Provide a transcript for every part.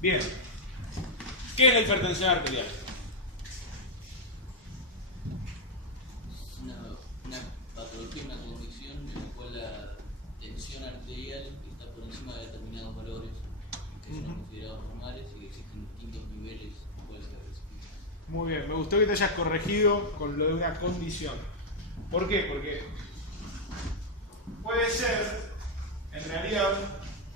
Bien. ¿Qué es la hipertensión arterial? Una patología, una condición en la cual la tensión arterial está por encima de determinados valores que son considerados normales y existen distintos niveles en cuales se recibe. Muy bien, me gustó que te hayas corregido con lo de una condición. ¿Por qué? Porque puede ser, en realidad,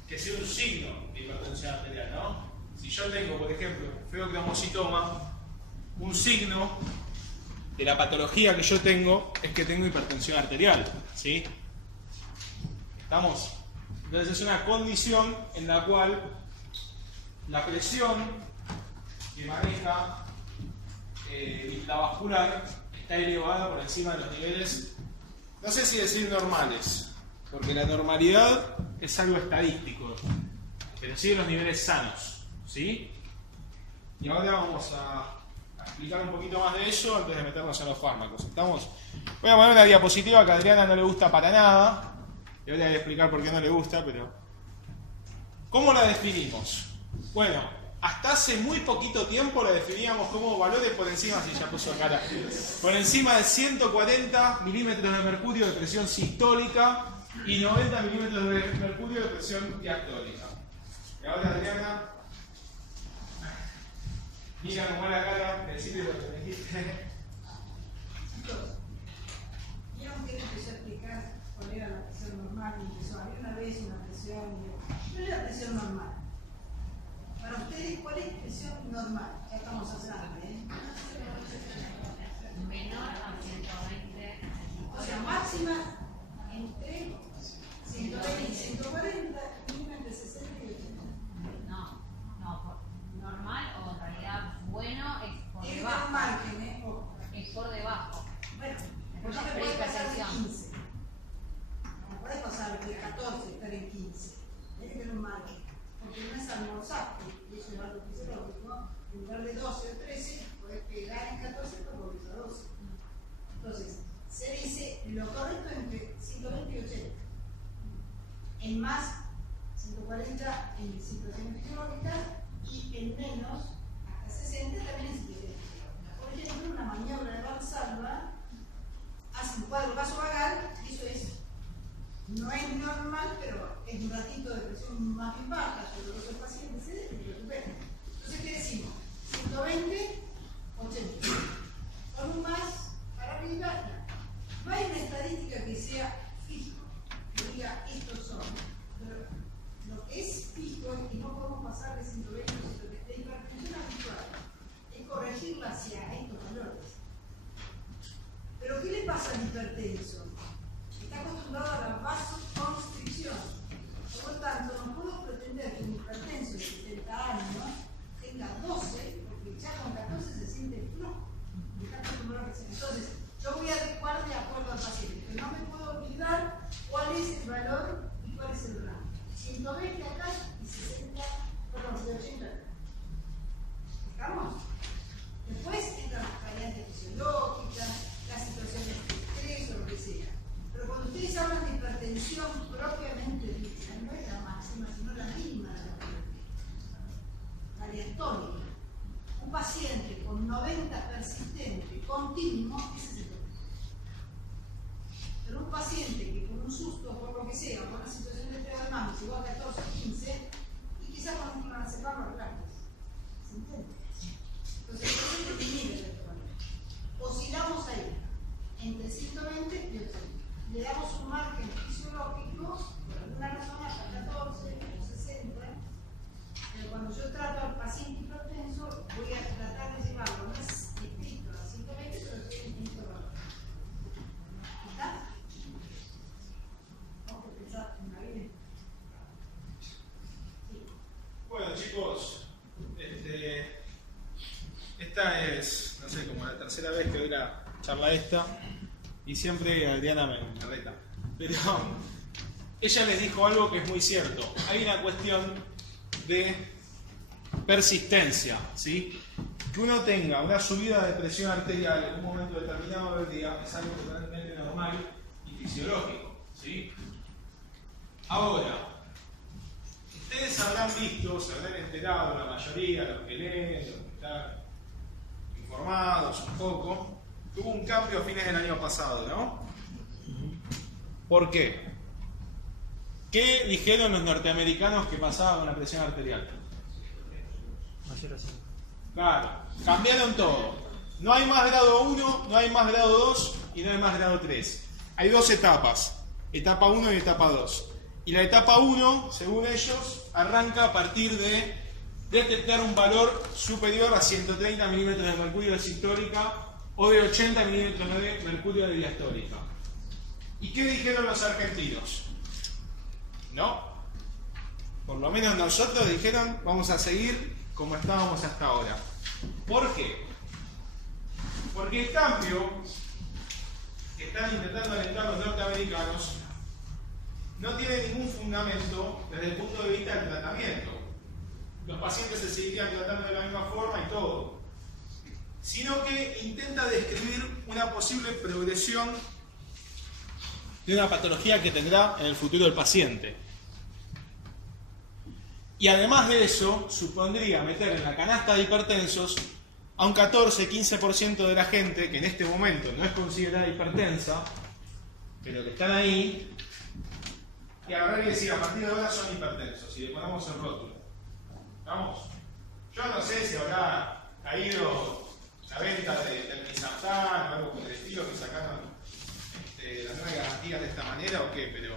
que sea un signo de hipertensión arterial, ¿no? Si yo tengo, por ejemplo, feocromocitoma, un signo de la patología que yo tengo es que tengo hipertensión arterial, ¿sí? ¿Estamos? Entonces es una condición en la cual la presión que maneja la vascular está elevada por encima de los niveles, no sé si decir normales, porque la normalidad es algo estadístico, pero sí en los niveles sanos, ¿sí? Y ahora vamos a explicar un poquito más de eso antes de meternos en los fármacos. ¿Estamos? Voy a poner una diapositiva que a Adriana no le gusta para nada, y ahora voy a explicar por qué no le gusta, pero ¿cómo la definimos? Bueno, hasta hace muy poquito tiempo la definíamos como valores por encima, si ya puso cara, por encima de 140 milímetros de mercurio de presión sistólica y 90 milímetros de mercurio de presión diastólica. Y ahora, Adriana, mira con buena cara, decime lo que me dijiste. ¿Vieron que él empezó a explicar cuál era la presión normal? Y empezó a haber una vez una presión. ¿Cuál es la presión normal? Para ustedes, ¿cuál es la presión normal? Ya estamos hablando, ¿eh? Menor a 120. O sea, máxima entre 120 y 140 y una entre 60 y 80. No, normal o en realidad bueno es por Es debajo. un margen, ¿eh? Ojo. Es por debajo. Bueno, Después no me ya puede pasar de hipertensión. 15. No me puede pasar de 14, estar en 15. Tiene que tener un margen. Porque no es almorzar, y eso es algo fisiológico, ¿no? En lugar de 12 o 13, puedes pegar en 14, pero volvés a 12. Entonces, se dice lo correcto entre 120 y 80. En más, 140 en situaciones fisiológicas y en menos, hasta 60 también en situaciones fisiológicas. Por ejemplo, una maniobra de Valsalva hace un cuadro vasovagal, y eso es. No es normal, pero es un ratito de presión más bien baja, pero los pacientes se recuperan. Entonces, ¿qué decimos? 120, 80. Con un más para arriba, no hay una estadística que sea fijo, que diga estos son. Pero lo que es fijo es que no podemos pasar de 120 a 120. La hipertensión habitual es corregirla hacia estos valores. Pero ¿qué le pasa al hipertenso? Está acostumbrado a la vasoconstricción. Por lo tanto, no puedo pretender que un hipertenso de 70 años tenga 12, porque ya con 14 se siente flojo. Está acostumbrado a que se... Entonces, yo voy a adecuar de acuerdo al paciente, pero no me puedo olvidar cuál es el valor y cuál es el rango. 120 acá y 60, perdón, de 80 acá. ¿Estamos? Después entran las variantes fisiológicas, las situaciones de estrés o lo que sea. Pero cuando ustedes hablan de hipertensión propiamente dicha, no es la máxima, sino la mínima de la diastólica. Un paciente con 90 persistente, continuo, ese es el problema. Pero un paciente que con un susto, por lo que sea, con una situación de estrés de mami, llegó a 14, 15, y quizás con un clonazepam o relatos. ¿Se entiende? Entonces, el paciente tiene el problema. Oscilamos ahí, entre 120 y 80. Le damos un margen fisiológico, por alguna razón hasta 14 o 60, pero cuando yo trato al paciente hipertenso, voy a tratar de llevarlo, no es estricto a 120, pero estoy en este valor. ¿Está? Vamos a pensar en la vida. Sí. Bueno, chicos, esta es, no sé, como la tercera vez que doy la charla esta. Y siempre Adriana me reta. Pero ella les dijo algo que es muy cierto. Hay una cuestión de persistencia, ¿sí? Que uno tenga una subida de presión arterial en un momento determinado del día es algo totalmente normal y fisiológico, ¿sí? Ahora, Ustedes habrán visto, se habrán enterado, la mayoría, los que leen, los que están informados un poco, que hubo un cambio a fines del año pasado, ¿no? ¿Por qué? ¿Qué dijeron los norteamericanos que pasaba con la presión arterial? Claro, cambiaron todo. No hay más grado 1, no hay más grado 2 y no hay más grado 3. Hay dos etapas, etapa 1 y etapa 2. Y la etapa 1, según ellos, arranca a partir de detectar un valor superior a 130 milímetros de mercurio de sistólica o de 80 milímetros de mercurio de diastólica. ¿Y qué dijeron los argentinos? No. Por lo menos nosotros dijeron, vamos a seguir como estábamos hasta ahora. ¿Por qué? Porque el cambio que están intentando alentar los norteamericanos no tiene ningún fundamento desde el punto de vista del tratamiento. Los pacientes se seguirían tratando de la misma forma y todo. Sino que intenta describir una posible progresión de una patología que tendrá en el futuro el paciente. Y además de eso, supondría meter en la canasta de hipertensos a un 14-15% de la gente que en este momento no es considerada hipertensa, pero que están ahí, y agarrar y decir, a partir de ahora son hipertensos, y le ponemos el rótulo. ¿Vamos? Yo no sé si habrá caído la venta del Misartán o algo por el estilo que sacaron las nuevas garantías de esta manera o qué, pero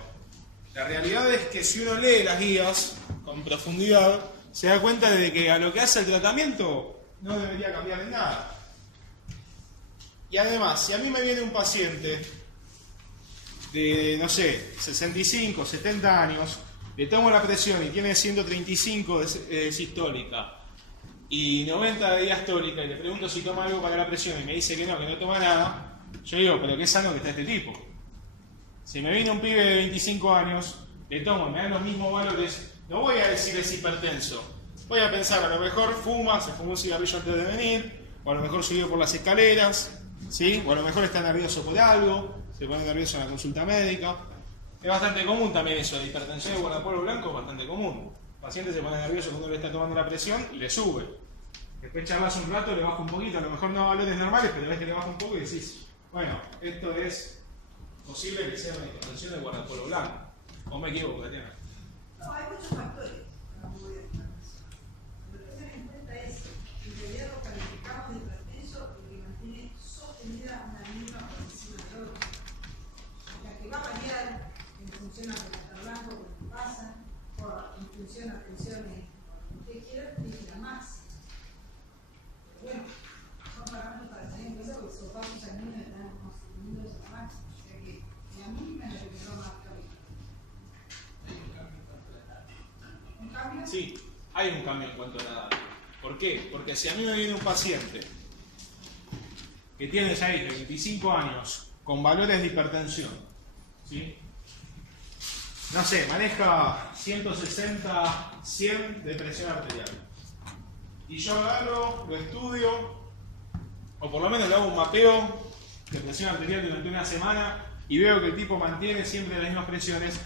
la realidad es que si uno lee las guías con profundidad, se da cuenta de que a lo que hace el tratamiento no debería cambiar en nada. Y además, si a mí me viene un paciente de, no sé, 65, 70 años, le tomo la presión y tiene 135 de sistólica y 90 de diastólica y le pregunto si toma algo para la presión y me dice que no toma nada, yo digo, pero qué sano que está este tipo. Si me viene un pibe de 25 años, le tomo, me dan los mismos valores, no voy a decir es hipertenso. Voy a pensar, a lo mejor fuma, se fumó un cigarrillo antes de venir, o a lo mejor subió por las escaleras, ¿sí? O a lo mejor está nervioso por algo, se pone nervioso en la consulta médica. Es bastante común también eso, la hipertensión de guardapolvo blanco es bastante común. El paciente se pone nervioso cuando le está tomando la presión y le sube. Después charlas un rato, le baja un poquito, a lo mejor no a valores normales, pero ves que le baja un poco y decís, bueno, esto es posible que sea una hipertensión de guardapolvo blanco. ¿O me equivoco, Tatiana? No, hay muchos factores para mover esta presión. Lo que tener en cuenta es que en realidad lo calificamos de hipertenso y que mantiene sostenida una misma por encima de otra. La que va a variar en función a que blanco, lo que pasa, o en función a tensiones, lo que usted quiera, tiene la máxima. Pero bueno, son parámetros para tener en cuenta porque esos pasos sanguíneos están constituidos a la máxima. O sea que la mínima es la que me va a marcar. Sí, hay un cambio en cuanto a la edad. ¿Por qué? Porque si a mí me viene un paciente que tiene ya 25 años con valores de hipertensión, ¿sí? No sé, maneja 160, 100 de presión arterial. Y yo agarro, lo estudio, o por lo menos le hago un mapeo de presión arterial durante una semana y veo que el tipo mantiene siempre las mismas presiones.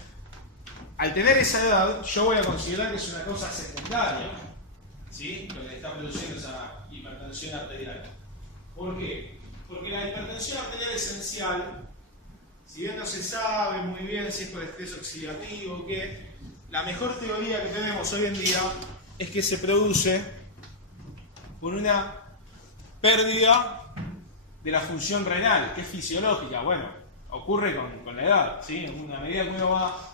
Al tener esa edad, yo voy a considerar que es una cosa secundaria, ¿sí? Lo que le está produciendo esa hipertensión arterial. ¿Por qué? Porque la hipertensión arterial esencial, si bien no se sabe muy bien si es por estrés oxidativo o qué, la mejor teoría que tenemos hoy en día es que se produce por una pérdida de la función renal, que es fisiológica. Bueno, ocurre con la edad, ¿sí? En una medida que uno va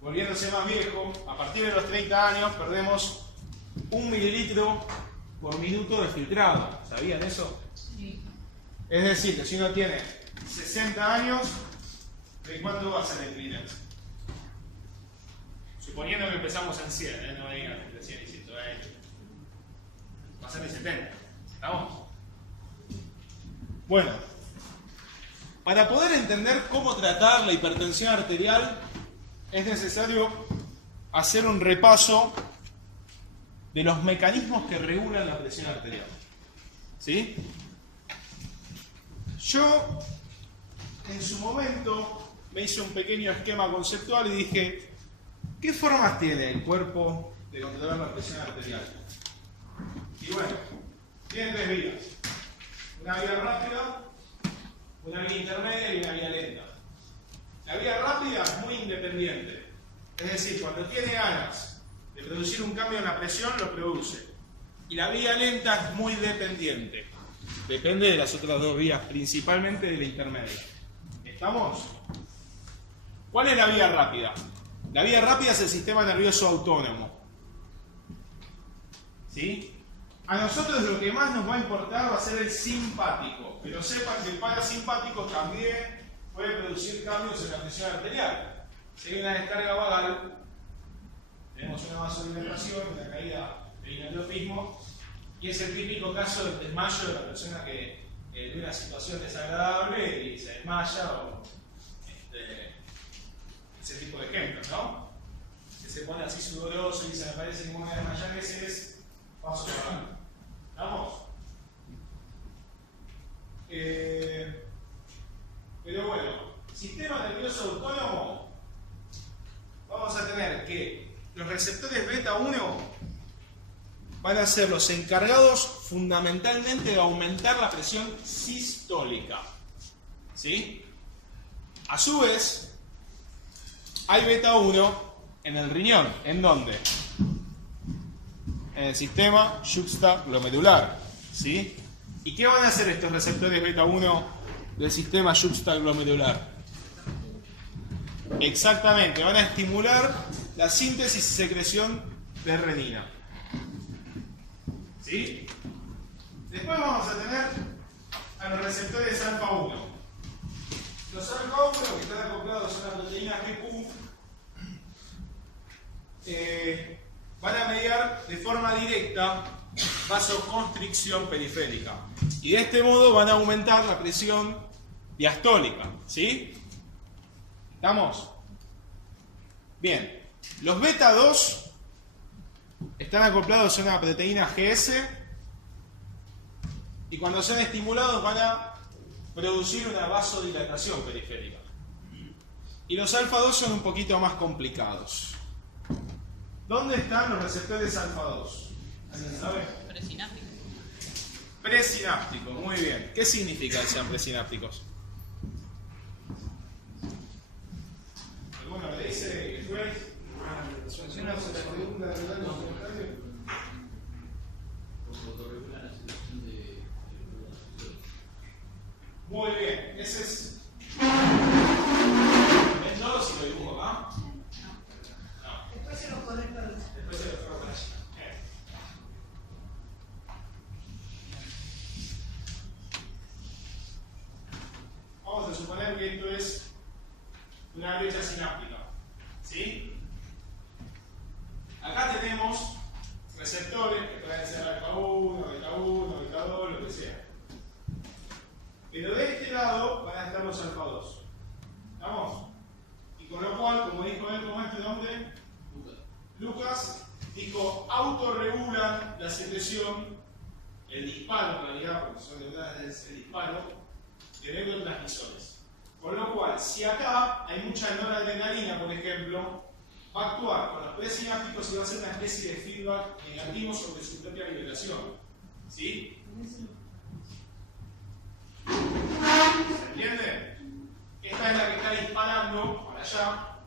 volviéndose más viejo, a partir de los 30 años perdemos 1 mililitro por minuto de filtrado. ¿Sabían eso? Sí. Es decir, que si uno tiene 60 años, ¿de cuánto va a ser el clearance? Suponiendo que empezamos en 100, no me digan entre 100 y 120. Va a ser de 70. ¿Estamos? Bueno, para poder entender cómo tratar la hipertensión arterial, es necesario hacer un repaso de los mecanismos que regulan la presión arterial. ¿Sí? Yo, en su momento, me hice un pequeño esquema conceptual y dije, ¿qué formas tiene el cuerpo de controlar la presión arterial? Y bueno, tiene tres vías. Una vía rápida, una vía intermedia y una vía lenta. La vía rápida es muy independiente. Es decir, cuando tiene ganas de producir un cambio en la presión, lo produce. Y la vía lenta es muy dependiente. Depende de las otras dos vías, principalmente de la intermedia. ¿Estamos? ¿Cuál es la vía rápida? La vía rápida es el sistema nervioso autónomo. ¿Sí? A nosotros lo que más nos va a importar va a ser el simpático, pero sepan que el parasimpático también puede producir cambios en la presión arterial. Si hay una descarga vagal, tenemos una vasodilatación, una caída del hipertrofismo, y es el típico caso del desmayo de la persona que ve una situación desagradable y se desmaya, o ese tipo de ejemplos, ¿no? Que se pone así sudoroso y se me parece que me voy a desmayar, ese es paso vagal. ¿Estamos? Pero bueno, sistema nervioso autónomo, vamos a tener que los receptores beta 1 van a ser los encargados fundamentalmente de aumentar la presión sistólica. ¿Sí? A su vez, hay beta 1 en el riñón. ¿En dónde? En el sistema juxtaglomerular. ¿Sí? ¿Y qué van a hacer estos receptores beta 1 del sistema juxtaglomerular? Exactamente, van a estimular la síntesis y secreción de renina. ¿Sí? Después vamos a tener a los receptores alfa 1. Los alfa 1 que están acoplados a la proteína GQ van a mediar de forma directa vasoconstricción periférica. Y de este modo van a aumentar la presión diastólica. ¿Sí? ¿Estamos? Bien. Los beta 2 están acoplados a una proteína GS y cuando sean estimulados van a producir una vasodilatación periférica. Y los alfa 2 son un poquito más complicados. ¿Dónde están los receptores alfa 2? ¿Alguien sabe? Presináptico. Presináptico, muy bien. ¿Qué significa que sean presinápticos? ¿Alguno le dice que fue? Muy bien, ese es. ¿Ven todo si lo dibujo acá? No. Después se lo conecto. Después se lo pongo por allí. Vamos a suponer que esto es una brecha sináptica. ¿Sí? Acá tenemos receptores que pueden ser alfa 1, beta 1, beta 2, lo que sea. Pero de este lado van a estar los alfa 2. ¿Estamos? Y con lo cual, como dijo él, ¿cómo es tu nombre? Lucas dijo, autorregulan la secreción, el disparo en realidad, porque son es el disparo, de neurotransmisores. Con lo cual, si acá hay mucha noradrenalina, por ejemplo, va a actuar con los presinápticos y va a hacer una especie de feedback negativo sobre su propia liberación. ¿Sí? ¿Se entiende? Esta es la que está disparando para allá.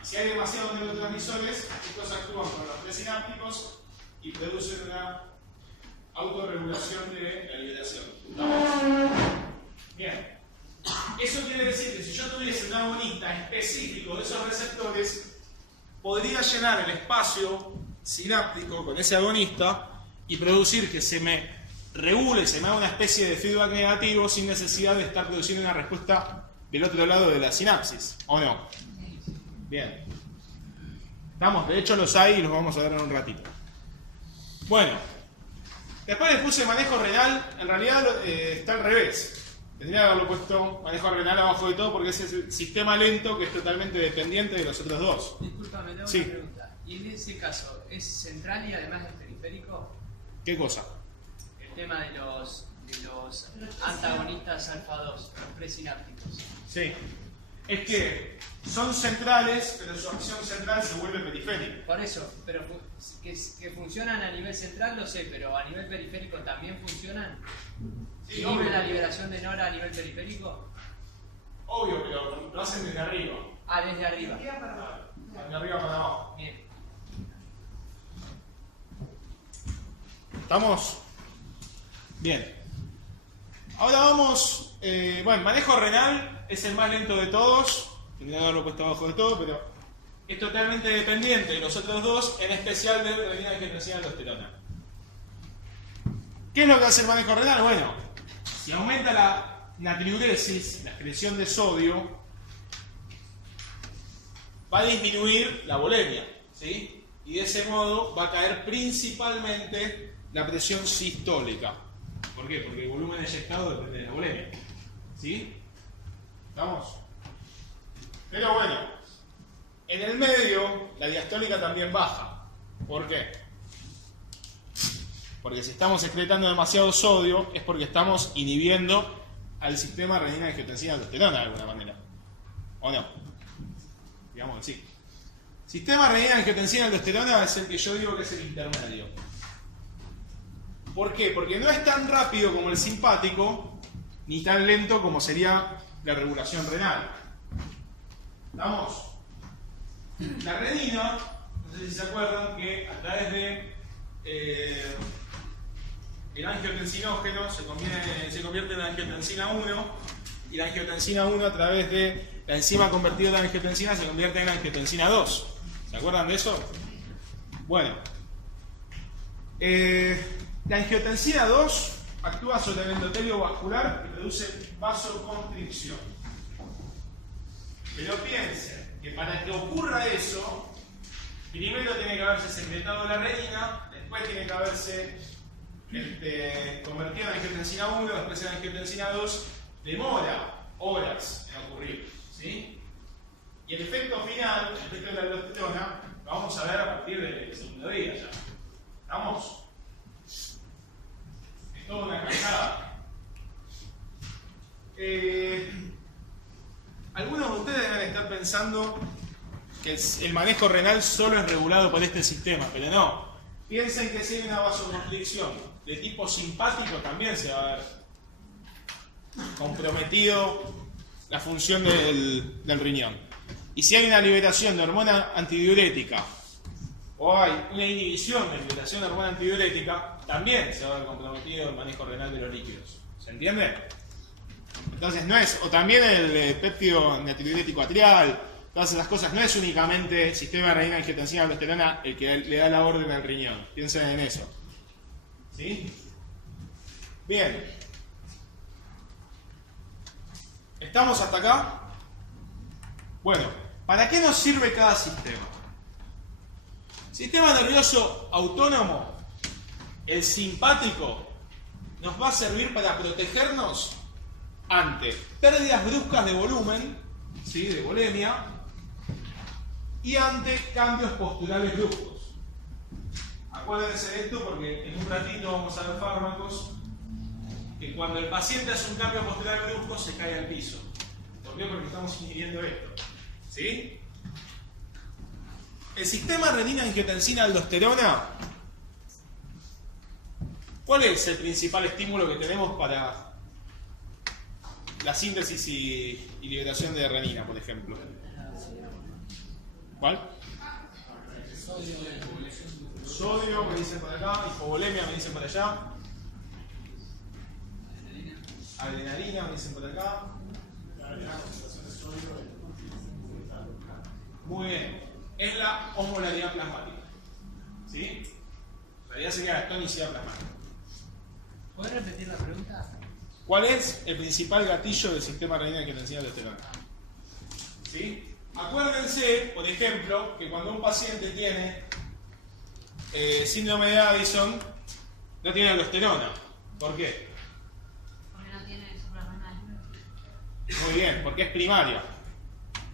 Y si hay demasiados neurotransmisores, estos actúan con los presinápticos y producen una autorregulación de la liberación. ¿Estamos? Bien. Eso quiere decir que si yo tuviese un agonista específico de esos receptores, podría llenar el espacio sináptico con ese agonista y producir que se me regule, se me haga una especie de feedback negativo sin necesidad de estar produciendo una respuesta del otro lado de la sinapsis, ¿o no? Bien. Estamos, de hecho los hay y los vamos a ver en un ratito. Bueno, después les puse manejo renal, en realidad está al revés. Tendría que haberlo puesto manejo renal abajo de todo porque ese es el sistema lento que es totalmente dependiente de los otros dos. Disculpame, tengo Sí. una pregunta. ¿Y en ese caso es central y además es periférico? ¿Qué cosa? El tema de los antagonistas alfa 2, los presinápticos. Sí. Es que son centrales, pero su acción central se vuelve periférica. Por eso, pero que funcionan a nivel central lo sé, pero a nivel periférico también funcionan. Sí, ¿Inhibe obvio. la liberación de Nora a nivel periférico? Obvio, pero lo hacen desde arriba. Ah, desde arriba. Arriba para abajo. De arriba para abajo. Bien. ¿Estamos? Bien. Ahora vamos, bueno, manejo renal es el más lento de todos. Tendría que haberlo puesto abajo de todo, pero es totalmente dependiente de los otros dos, en especial de renina, angiotensina, aldosterona. ¿Qué es lo que hace el manejo renal? Bueno, si aumenta la natriuresis, la excreción de sodio, va a disminuir la volemia, ¿sí? Y de ese modo va a caer principalmente la presión sistólica. ¿Por qué? Porque el volumen eyectado depende de la volemia, ¿sí? ¿Estamos? Pero bueno, en el medio la diastólica también baja. ¿Por qué? Porque si estamos excretando demasiado sodio es porque estamos inhibiendo al sistema renina, angiotensina, aldosterona de alguna manera. ¿O no? Digamos que sí. Sistema renina, angiotensina, aldosterona es el que yo digo que es el intermedio. ¿Por qué? Porque no es tan rápido como el simpático, ni tan lento como sería la regulación renal. ¿Estamos? La renina, no sé si se acuerdan que a través de el angiotensinógeno se convierte en angiotensina 1, y la angiotensina 1 a través de la enzima convertida en angiotensina se convierte en angiotensina 2. ¿Se acuerdan de eso? Bueno, la angiotensina 2 actúa sobre el endotelio vascular y produce vasoconstricción. Pero piensen que para que ocurra eso, primero tiene que haberse secretado la renina, después tiene que haberse convertido en angiotensina 1, después en angiotensina 2, demora horas en ocurrir, ¿sí? Y el efecto final, el efecto de la aldosterona, lo vamos a ver a partir del segundo día ya. ¿Estamos? Es toda una cascada. Algunos de ustedes deben estar pensando que el manejo renal solo es regulado por este sistema, pero no. Piensen que si hay una vasoconstricción de tipo simpático también se va a ver comprometido la función del riñón. Y si hay una liberación de hormona antidiurética o hay una inhibición de liberación de hormona antidiurética, también se va a ver comprometido el manejo renal de los líquidos. ¿Se entiende? Entonces no es, o también el péptido natriurético atrial, todas esas cosas, no es únicamente sistema renina, angiotensina, aldosterona el que le da la orden al riñón. Piensen en eso. ¿Sí? Bien. ¿Estamos hasta acá? Bueno, ¿para qué nos sirve cada sistema? Sistema nervioso autónomo, el simpático, nos va a servir para protegernos ante pérdidas bruscas de volumen, ¿sí? De volemia, y ante cambios posturales bruscos. Acuérdense de esto porque en un ratito vamos a ver fármacos que cuando el paciente hace un cambio postural brusco se cae al piso. ¿Por qué? Porque estamos inhibiendo esto. ¿Sí? El sistema renina, angiotensina, aldosterona, ¿cuál es el principal estímulo que tenemos para la síntesis y liberación de renina, por ejemplo? ¿Cuál? Sodio, me dicen por acá, hipovolemia, me dicen por allá. Adrenalina, me dicen por acá. Muy bien. Es la osmolaridad plasmática. ¿Sí? En realidad sería la tonicidad plasmática. ¿Puedes repetir la pregunta? ¿Cuál es el principal gatillo del sistema renina que te enseña aldosterona? ¿Sí? Acuérdense, por ejemplo, que cuando un paciente tiene síndrome de Addison, no tiene aldosterona. ¿Por qué? Porque no tiene suprarrenal. Muy bien, porque es primaria.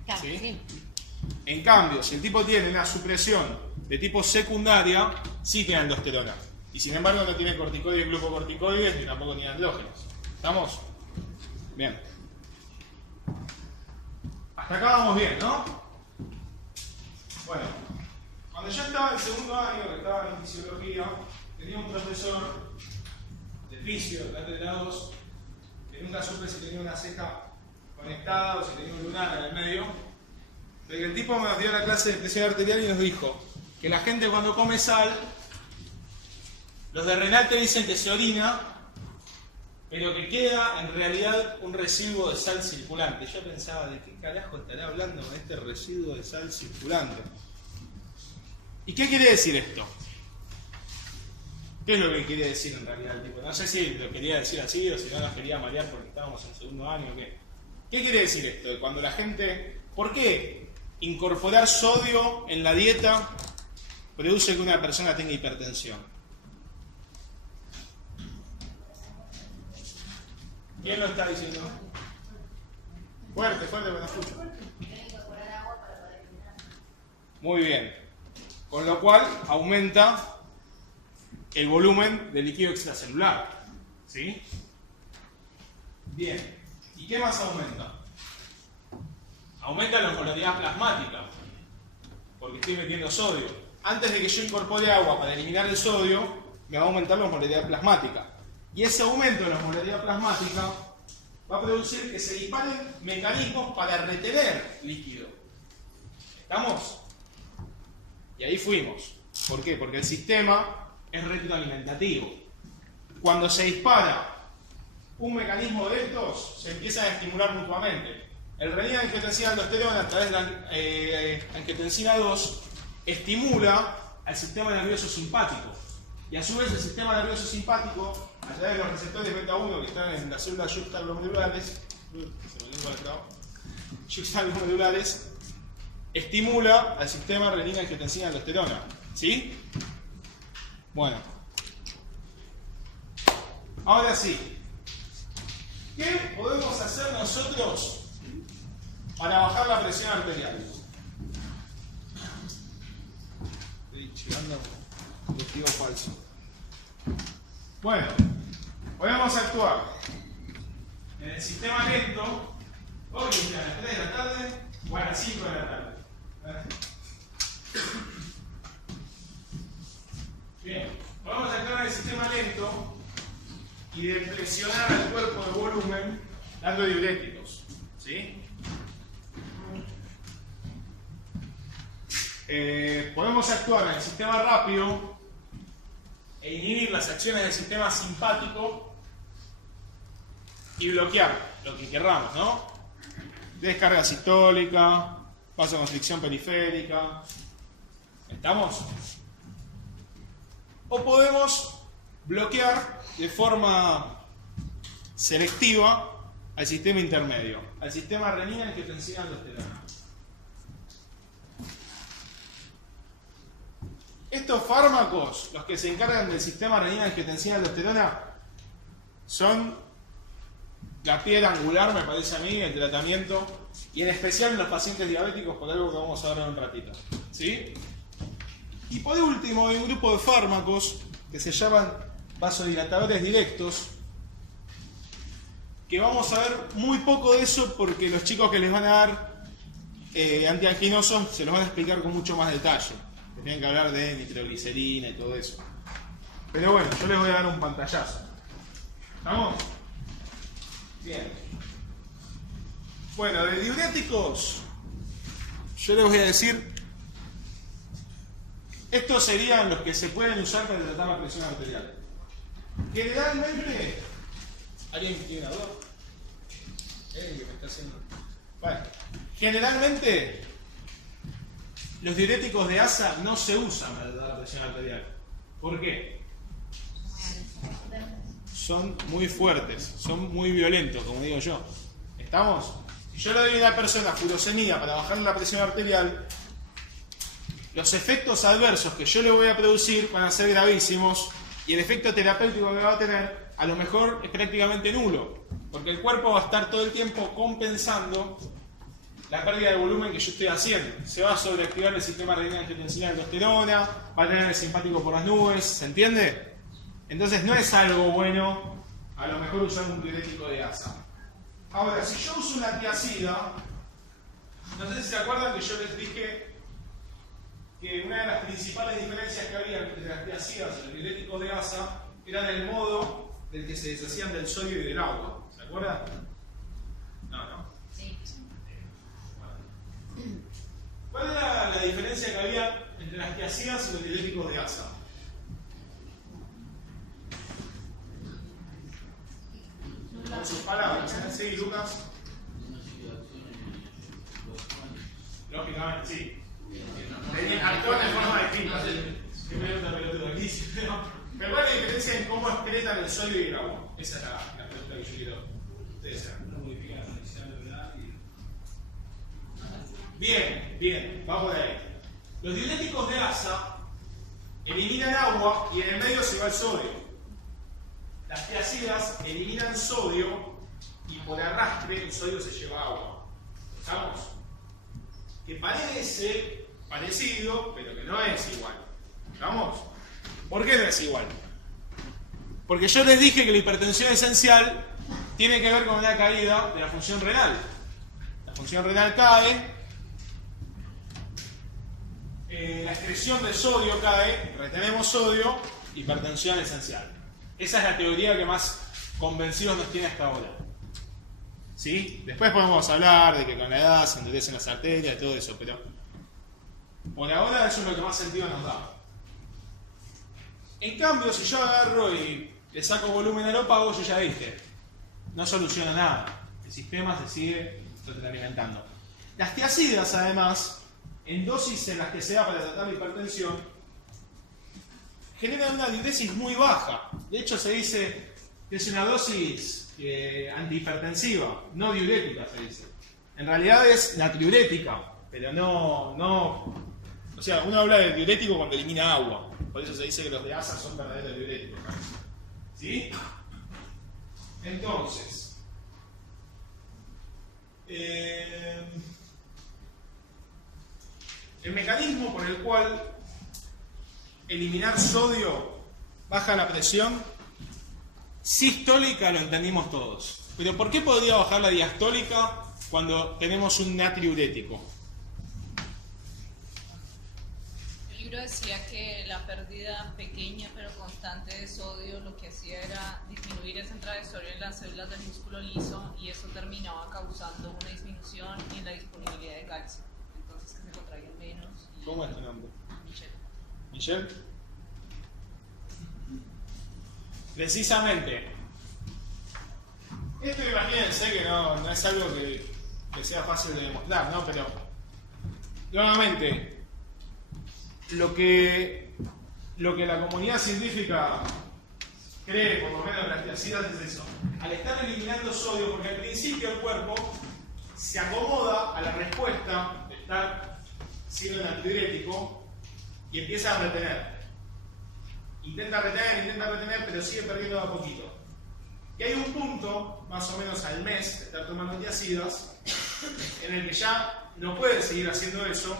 Claro, ¿Sí? sí. En cambio, si el tipo tiene una supresión de tipo secundaria, sí tiene aldosterona. Y sin embargo no tiene corticoides, glucocorticoides, ni tampoco tiene andrógenos. ¿Estamos? Bien. Hasta acá vamos bien, ¿no? Bueno, cuando yo estaba en el segundo año, que estaba en fisiología, tenía un profesor de fisio, de cátedra 2, que nunca supe si tenía una ceja conectada o si tenía un lunar en el medio, pero que el tipo nos dio la clase de presión arterial y nos dijo que la gente cuando come sal, los de renal te dicen que se orina, pero que queda en realidad un residuo de sal circulante. Yo pensaba, ¿de qué carajo estará hablando con este residuo de sal circulante? ¿Y qué quiere decir esto? ¿Qué es lo que quiere decir en realidad el tipo? No sé si lo quería decir así o si no nos quería marear porque estábamos en segundo año o qué. ¿Qué quiere decir esto? De cuando la gente... ¿Por qué incorporar sodio en la dieta produce que una persona tenga hipertensión? ¿Quién lo está diciendo? Fuerte, fuerte, que no escucho. Muy bien. Con lo cual aumenta el volumen de líquido extracelular. ¿Sí? Bien. ¿Y qué más aumenta? Aumenta la osmolaridad plasmática. Porque estoy metiendo sodio. Antes de que yo incorpore agua para eliminar el sodio, me va a aumentar la osmolaridad plasmática. Y ese aumento de la osmolaridad plasmática va a producir que se disparen mecanismos para retener líquido. ¿Estamos? Y ahí fuimos. ¿Por qué? Porque el sistema es retroalimentativo. Cuando se dispara un mecanismo de estos, se empiezan a estimular mutuamente. El renin-angiotensina-aldosterona a través de la angiotensina 2 estimula al sistema nervioso simpático. Y a su vez el sistema nervioso simpático, a través de los receptores beta 1 que están en las células yuxtaglomedulares, estimula al sistema renina-angiotensina-aldosterona. ¿Sí? Bueno. Ahora sí. ¿Qué podemos hacer nosotros para bajar la presión arterial? Estoy llegando a un testigo falso. Bueno, podemos actuar en el sistema lento, hoy a las 3 de la tarde o a las 5 de la tarde. Bien, podemos actuar en el sistema lento y de presionar al cuerpo de volumen dando diuréticos. ¿Sí? Podemos actuar en el sistema rápido e inhibir las acciones del sistema simpático y bloquear lo que querramos, ¿no? Descarga sistólica, vasoconstricción periférica. ¿Estamos? O podemos bloquear de forma selectiva al sistema intermedio, al sistema renina-angiotensina-aldosterona. Estos fármacos, los que se encargan del sistema renina-angiotensina-aldosterona, son la piedra angular, me parece a mí, el tratamiento, y en especial en los pacientes diabéticos, por algo que vamos a ver en un ratito. ¿Sí? Y por último, hay un grupo de fármacos que se llaman vasodilatadores directos, que vamos a ver muy poco de eso porque los chicos que les van a dar antianginosos se los van a explicar con mucho más detalle. Tienen que hablar de nitroglicerina y todo eso. Pero bueno, yo les voy a dar un pantallazo. ¿Estamos? Bien. Bueno, de diuréticos, yo les voy a decir, estos serían los que se pueden usar para tratar la presión arterial. Generalmente, ¿alguien tiene una duda? ¿Qué me está haciendo? Bueno, generalmente los diuréticos de ASA no se usan para tratar la presión arterial. ¿Por qué? Son muy fuertes, son muy violentos, como digo yo. ¿Estamos? Si yo le doy a una persona furosemida para bajar la presión arterial, los efectos adversos que yo le voy a producir van a ser gravísimos y el efecto terapéutico que va a tener a lo mejor es prácticamente nulo, porque el cuerpo va a estar todo el tiempo compensando la pérdida de volumen que yo estoy haciendo. Se va a sobreactivar el sistema renina-angiotensina-aldosterona, va a tener el simpático por las nubes, ¿se entiende? Entonces no es algo bueno a lo mejor usar un diurético de ASA. Ahora, si yo uso una antiacida, No sé si se acuerdan que yo les dije que una de las principales diferencias que había entre las tiacidas y los diuréticos de asa era del modo del que se deshacían del sodio y del agua. ¿Se acuerdan? No. Sí. ¿Cuál era la diferencia que había entre las tiacidas y los diuréticos de asa? Con sus palabras, ¿eh? Sí, Lucas. Lógicamente, sí. Actúan de forma distinta. Qué pregunta pelotuda aquí. Pero ¿cuál es la diferencia en cómo excretan el sodio y el agua? Esa es la pregunta que yo quiero que ustedes hagan. Bien, vamos de ahí. Los diuréticos de asa eliminan agua y en el medio se va el sodio. Las tiacidas eliminan sodio y por arrastre el sodio se lleva agua. ¿Estamos? Que parece parecido, pero que no es igual. ¿Estamos? ¿Por qué no es igual? Porque yo les dije que la hipertensión esencial tiene que ver con una caída de la función renal. La función renal cae, la excreción de sodio cae, retenemos sodio, hipertensión esencial. Esa es la teoría que más convencidos nos tiene hasta ahora. ¿Sí? Después podemos hablar de que con la edad se endurecen las arterias y todo eso, pero por ahora eso es lo que más sentido nos da. En cambio, si yo agarro y le saco volumen al ópago, yo ya dije, no soluciona nada. El sistema se sigue retroalimentando. Las tiacidas, además, en dosis en las que se da para tratar la hipertensión, generan una diuresis muy baja. De hecho, se dice que es una dosis antihipertensiva, no diurética, se dice. En realidad es natriurética, pero no. O sea, uno habla de diurético cuando elimina agua. Por eso se dice que los de asa son verdaderos diuréticos. ¿Sí? Entonces, el mecanismo por el cual eliminar sodio baja la presión sistólica lo entendimos todos. Pero ¿por qué podría bajar la diastólica cuando tenemos un natriurético? El libro decía que la pérdida pequeña pero constante de sodio lo que hacía era disminuir esa entrada de sodio en las células del músculo liso y eso terminaba causando una disminución en la disponibilidad de calcio. Entonces que se contraían menos. ¿Cómo es tu nombre? Michelle. ¿Michelle? Precisamente. Esto imagínense que no es algo que sea fácil de demostrar, ¿no? Pero, nuevamente, lo que la comunidad científica cree, por lo menos en las tiacidas, es eso. Al estar eliminando sodio, porque al principio el cuerpo se acomoda a la respuesta de estar siendo natriurético y empieza a retener. Intenta retener, pero sigue perdiendo de a poquito. Y hay un punto, más o menos al mes de estar tomando tiacidas, en el que ya no puede seguir haciendo eso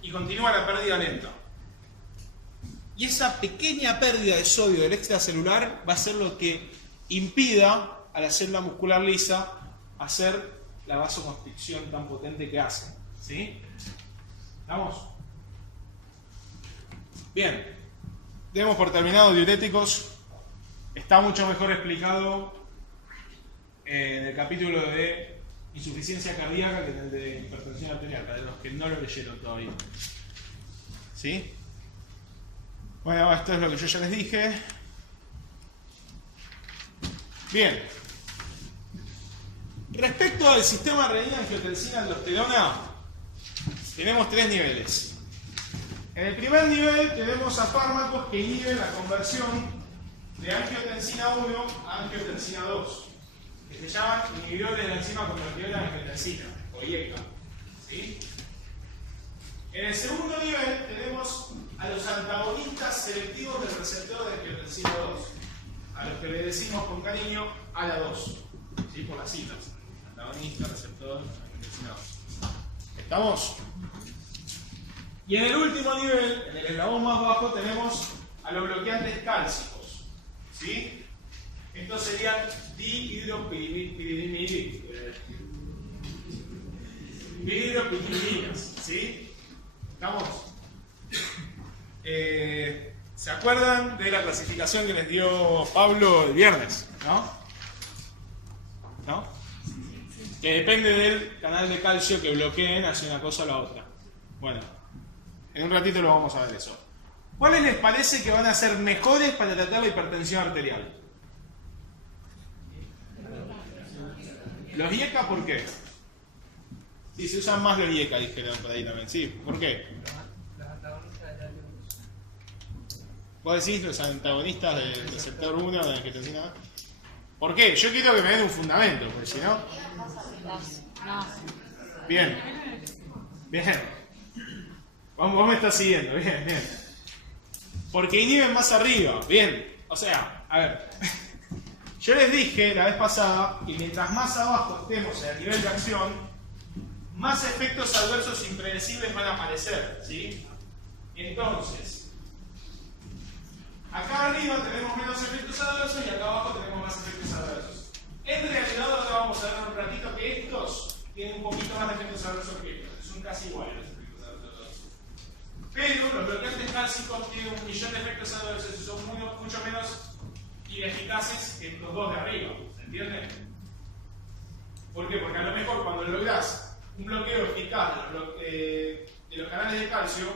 y continúa la pérdida lenta. Y esa pequeña pérdida de sodio del extracelular va a ser lo que impida a la célula muscular lisa hacer la vasoconstricción tan potente que hace. ¿Sí? ¿Estamos? Bien. Demos por terminado diuréticos. Está mucho mejor explicado en el capítulo de insuficiencia cardíaca que en el de hipertensión arterial, para los que no lo leyeron todavía. ¿Sí? Bueno, esto es lo que yo ya les dije. Bien. Respecto al sistema renina-angiotensina-aldosterona, tenemos tres niveles. En el primer nivel tenemos a fármacos que inhiben la conversión de angiotensina 1 a angiotensina 2, que se llaman inhibidores de la enzima convertidora de angiotensina, o IECA. ¿Sí? En el segundo nivel tenemos a los antagonistas selectivos del receptor de angiotensina 2, a los que le decimos con cariño ALA2, ¿sí? Por las siglas. Antagonista, receptor, angiotensina 2. ¿Estamos? Y en el último nivel, en el eslabón más bajo, tenemos a los bloqueantes cálcicos. ¿Sí? Estos serían dihidropirimidina. Vidrio-pitilinas, ¿sí? ¿Estamos? ¿Se acuerdan de la clasificación que les dio Pablo el viernes? ¿No? ¿No? Que depende del canal de calcio que bloqueen hacia una cosa o la otra. Bueno, en un ratito lo vamos a ver eso. ¿Cuáles les parece que van a ser mejores para tratar la hipertensión arterial? Los IECA, ¿por qué? Sí, se usan más los IECA, dijeron por ahí también. Sí, ¿por qué? Los antagonistas de la luz. ¿Vos decís los antagonistas del receptor 1 de la angiotensina A? ¿Por qué? Yo quiero que me den un fundamento, porque si no... Bien. Bien. Vos me estás siguiendo, bien, bien. Porque inhiben más arriba, bien. O sea, a ver. Yo les dije la vez pasada que mientras más abajo estemos en el nivel de acción, más efectos adversos impredecibles van a aparecer, ¿sí? Entonces, acá arriba tenemos menos efectos adversos y acá abajo tenemos más efectos adversos. En realidad ahora vamos a ver un ratito que estos tienen un poquito más de efectos adversos que estos, son casi iguales los efectos adversos. Pero los bloqueantes cálcicos tienen 1.000.000 de efectos adversos y son mucho menos ineficaces que estos dos de arriba, ¿se entiende? ¿Por qué? Porque a lo mejor cuando lográs un bloqueo eficaz de los canales de calcio,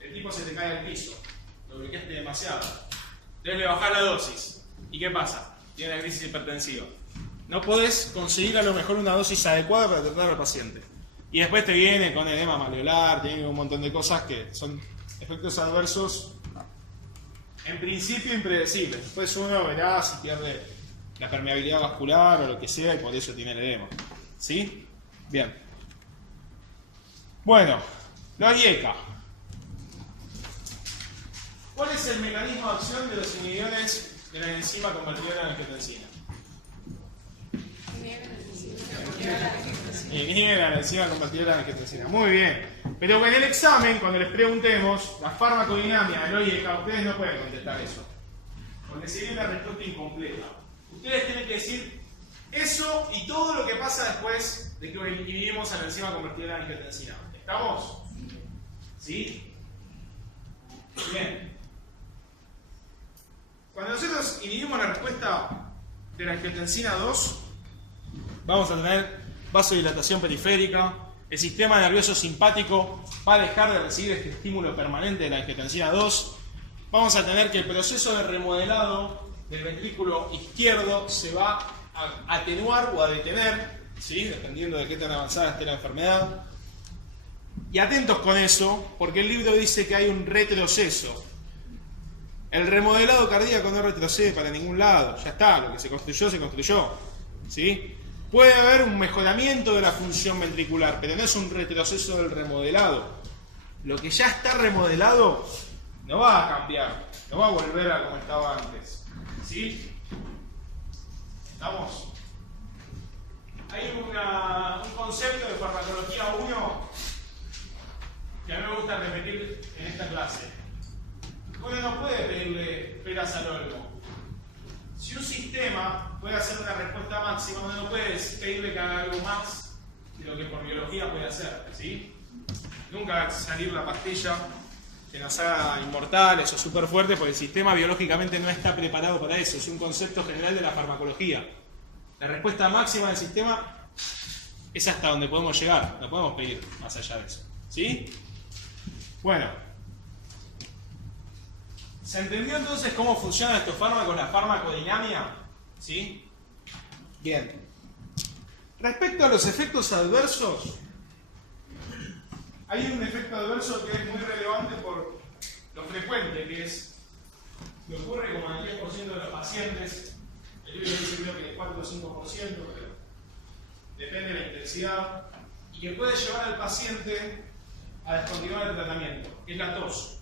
el tipo se te cae al piso, lo bloqueaste demasiado. Entonces le bajás la dosis. ¿Y qué pasa? Tiene una crisis hipertensiva. No podés conseguir a lo mejor una dosis adecuada para tratar al paciente. Y después te viene con edema malleolar, tiene un montón de cosas que son efectos adversos en principio impredecibles. Después uno verá si pierde la permeabilidad vascular o lo que sea y por eso tiene el edema. ¿Sí? Bien. Bueno, los IECA. ¿Cuál es el mecanismo de acción de los inhibidores de la enzima convertidora en angiotensina? Inhiben la enzima convertidora en angiotensina. Muy bien. Pero en el examen, cuando les preguntemos la farmacodinámica de los IECA, ustedes no pueden contestar eso. Porque sería una respuesta incompleta. Ustedes tienen que decir eso y todo lo que pasa después de que inhibimos a la enzima convertidora en angiotensina. ¿Estamos? ¿Sí? Bien. Cuando nosotros inhibimos la respuesta de la angiotensina 2, vamos a tener vasodilatación periférica, el sistema nervioso simpático va a dejar de recibir este estímulo permanente de la angiotensina 2, vamos a tener que el proceso de remodelado del ventrículo izquierdo se va a atenuar o a detener, ¿sí? Dependiendo de qué tan avanzada esté la enfermedad. Y atentos con eso, porque el libro dice que hay un retroceso. El remodelado cardíaco no retrocede para ningún lado, ya está, lo que se construyó, ¿sí? Puede haber un mejoramiento de la función ventricular, pero no es un retroceso del remodelado. Lo que ya está remodelado no va a cambiar, no va a volver a como estaba antes, ¿sí? ¿Estamos? Hay un concepto de farmacología 1 que a mí me gusta repetir en esta clase. Uno no puede pedirle peras al olmo. Si un sistema puede hacer una respuesta máxima, uno no puede pedirle que haga algo más de lo que por biología puede hacer, ¿sí? Nunca va a salir la pastilla que nos haga inmortales o súper fuertes, porque el sistema biológicamente no está preparado para eso. Es un concepto general de la farmacología. La respuesta máxima del sistema es hasta donde podemos llegar, no podemos pedir más allá de eso, ¿sí? Bueno. ¿Se entendió entonces cómo funcionan estos fármacos, la farmacodinámica? ¿Sí? Bien. Respecto a los efectos adversos, hay un efecto adverso que es muy relevante por lo frecuente que es. Que ocurre como en el 10% de los pacientes. El libro dice creo que 4 o 5%, pero depende de la intensidad. Y que puede llevar al paciente a descontinuar el tratamiento, que es la tos.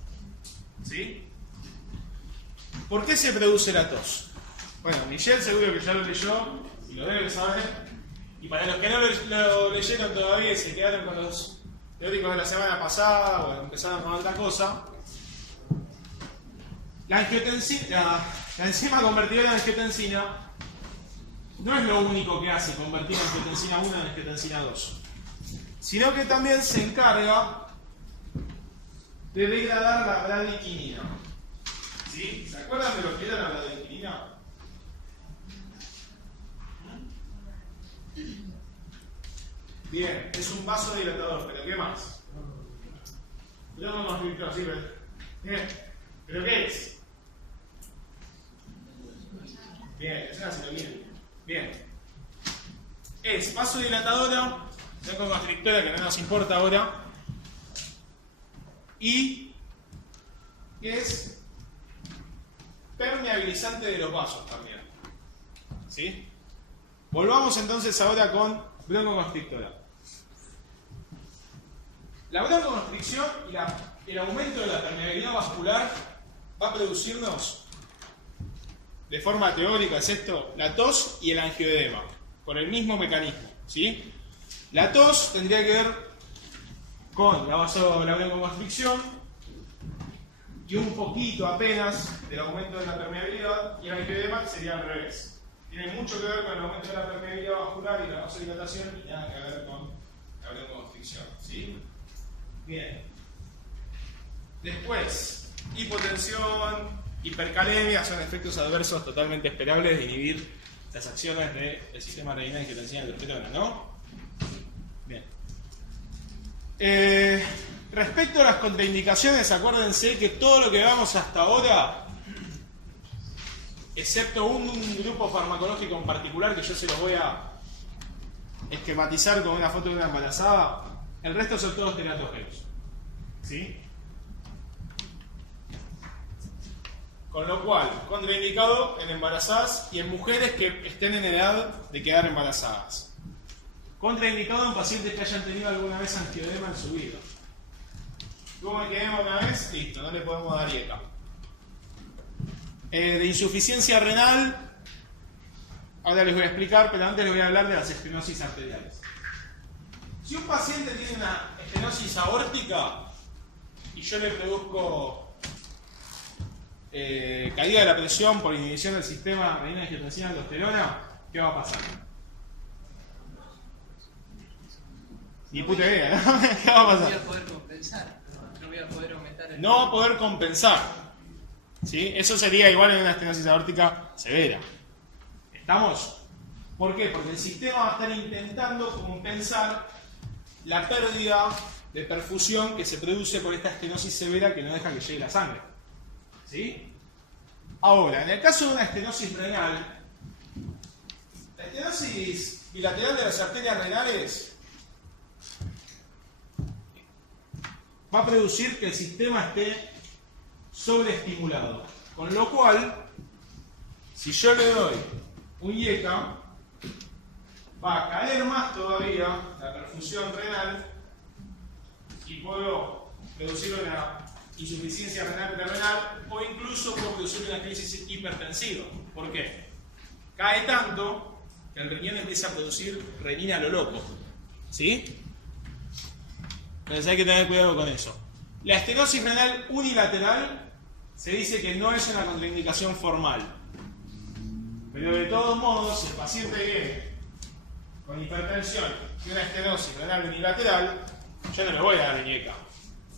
¿Sí? ¿Por qué se produce la tos? Bueno, Michelle seguro que ya lo leyó y lo debe saber. Y para los que no lo leyeron todavía y se quedaron con los teóricos de la semana pasada o empezaron con otra cosa, la enzima convertidora en angiotensina no es lo único que hace convertir angiotensina 1 en angiotensina 2. sino que también se encarga de degradar la bradiquinina. ¿Sí? ¿Se acuerdan de lo que era la bradiquinina? Bien, es un vasodilatador, pero ¿qué más? Yo no nos digo así, bien, ¿pero qué es? Bien, es una citoquina. Bien. Es vasodilatadora, broncoconstrictora, que no nos importa ahora, y es permeabilizante de los vasos también. ¿Sí? Volvamos entonces ahora con broncoconstrictora. La broncoconstricción y el aumento de la permeabilidad vascular va a producirnos, de forma teórica, es esto, la tos y el angioedema, por el mismo mecanismo. ¿Sí? La tos tendría que ver con la broncoconstricción y un poquito apenas del aumento de la permeabilidad, y el angioedema sería al revés. Tiene mucho que ver con el aumento de la permeabilidad vascular y la vasodilatación y nada que ver con la broncoconstricción. ¿Sí? Bien. Después, hipotensión, hipercalemia son efectos adversos totalmente esperables de inhibir las acciones del sistema renina angiotensina aldosterona, ¿no? Bien. Respecto a las contraindicaciones, acuérdense que todo lo que veamos hasta ahora, excepto un grupo farmacológico en particular que yo se los voy a esquematizar con una foto de una embarazada, el resto son todos teratógenos. ¿Sí? Con lo cual, contraindicado en embarazadas y en mujeres que estén en edad de quedar embarazadas. Contraindicado en pacientes que hayan tenido alguna vez angioedema en su vida. Tuvo angioedema una vez, listo, no le podemos dar IECA. De insuficiencia renal, ahora les voy a explicar, pero antes les voy a hablar de las estenosis arteriales. Si un paciente tiene una estenosis aórtica y yo le produzco caída de la presión por inhibición del sistema renina angiotensina aldosterona, ¿qué va a pasar? Ni puta idea, ¿no? ¿Qué va a pasar? No voy a poder compensar, no voy a poder aumentar el... No va a poder compensar. ¿Sí? Eso sería igual en una estenosis aórtica severa. ¿Estamos? ¿Por qué? Porque el sistema va a estar intentando compensar la pérdida de perfusión que se produce por esta estenosis severa que no deja que llegue la sangre. ¿Sí? Ahora, en el caso de una estenosis renal, la estenosis bilateral de las arterias renales va a producir que el sistema esté sobreestimulado. Con lo cual, si yo le doy un IECA, va a caer más todavía la perfusión renal y puedo producir una insuficiencia renal prerenal o incluso puedo producir una crisis hipertensiva. ¿Por qué? Cae tanto que el riñón empieza a producir renina a lo loco. ¿Sí? Entonces hay que tener cuidado con eso. La estenosis renal unilateral se dice que no es una contraindicación formal. Pero de todos modos, si el paciente viene con hipertensión y una estenosis renal unilateral, yo no le voy a dar IECA.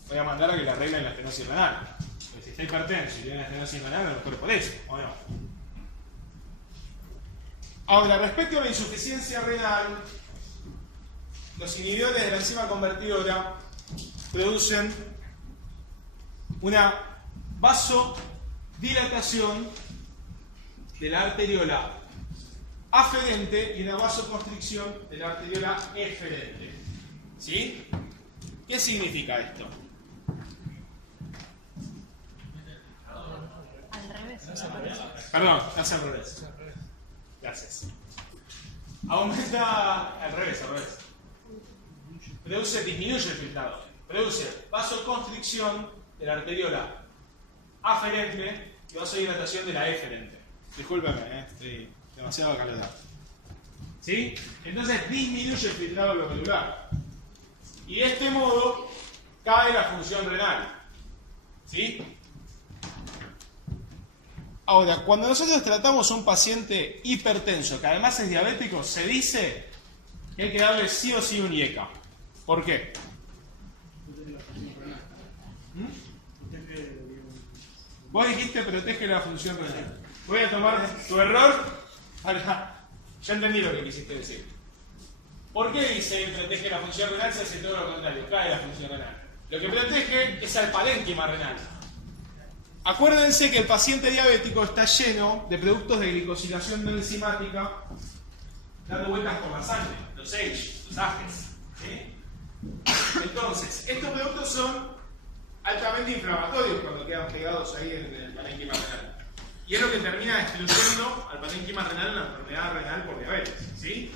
Voy a mandar a que le arreglen la estenosis renal. Porque si está hipertenso y tiene una estenosis renal, a lo mejor por eso, ¿o no? Ahora, respecto a la insuficiencia renal, los inhibidores de la enzima convertidora producen una vasodilatación de la arteriola aferente y una vasoconstricción de la arteriola eferente. ¿Sí? ¿Qué significa esto? Al revés. Perdón, hace al revés. Gracias. Aumenta al revés. Disminuye el filtrado. Produce vasoconstricción de la arteriola aferente y vasodilatación de la eferente. Discúlpeme, estoy demasiado acalorado. ¿Sí? Entonces disminuye el filtrado glomerular. Y de este modo cae la función renal. ¿Sí? Ahora, cuando nosotros tratamos a un paciente hipertenso, que además es diabético, se dice que hay que darle sí o sí un IECA. ¿Por qué? Vos dijiste protege la función renal. Voy a tomar tu error. Ahora, ya entendí lo que quisiste decir. ¿Por qué dice protege la función renal si hace todo lo contrario? Cae la función renal. Lo que protege es al parénquima renal. Acuérdense que el paciente diabético está lleno de productos de glicosilación no enzimática dando vueltas por la sangre, los AGE, los AGEs. ¿Sí? Entonces, estos productos son altamente inflamatorios cuando quedan pegados ahí en el parénquima renal. Y es lo que termina excluyendo al parénquima renal en la enfermedad renal por diabetes. ¿Sí?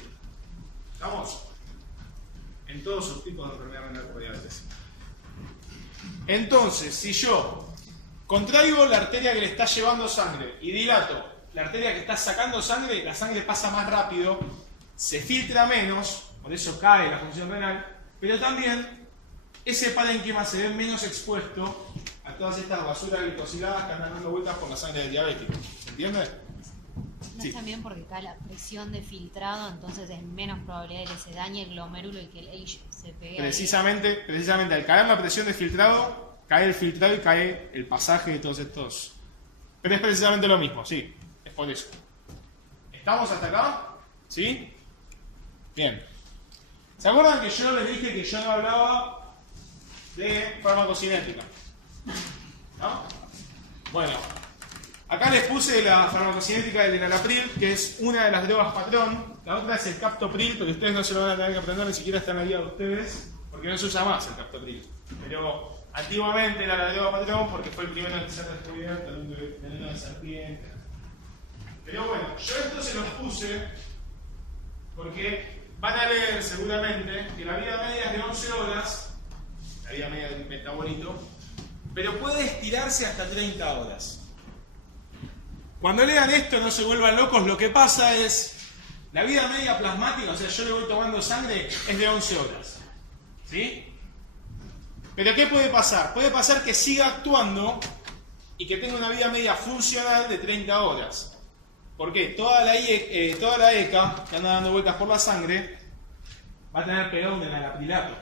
¿Estamos? En todos sus tipos de enfermedad renal por diabetes. Entonces, si yo contraigo la arteria que le está llevando sangre y dilato la arteria que está sacando sangre, la sangre pasa más rápido, se filtra menos, por eso cae la función renal, pero también ese parénquima se ve menos expuesto a todas estas basuras glicosiladas que andan dando vueltas por la sangre del diabético. ¿Se entiende? No Sí. es también porque cae la presión de filtrado, entonces es menos probabilidad de que se dañe el glomérulo y que el AGE se pegue. Precisamente al caer la presión de filtrado, cae el filtrado y cae el pasaje de todos estos. Pero es precisamente lo mismo, sí, es por eso. ¿Estamos hasta acá? ¿Sí? Bien. ¿Se acuerdan que yo les dije que yo no hablaba de farmacocinética? ¿No? Bueno, acá les puse la farmacocinética del enalapril, que es una de las drogas patrón. La otra es el captopril, pero ustedes no se lo van a tener que aprender, ni siquiera está en la guía de ustedes, porque no se usa más el captopril. Pero antiguamente era la droga patrón porque fue el primero en ser descubierto, el veneno de serpiente. Pero bueno, yo esto se los puse porque van a leer seguramente que la vida media es de 11 horas, la vida media del metabolito, pero puede estirarse hasta 30 horas. Cuando lean esto no se vuelvan locos, lo que pasa es, la vida media plasmática, o sea, yo le voy tomando sangre, es de 11 horas. ¿Sí? Pero ¿qué puede pasar? Puede pasar que siga actuando y que tenga una vida media funcional de 30 horas. ¿Por qué? Toda la ECA que anda dando vueltas por la sangre va a tener pegado un enalaprilato,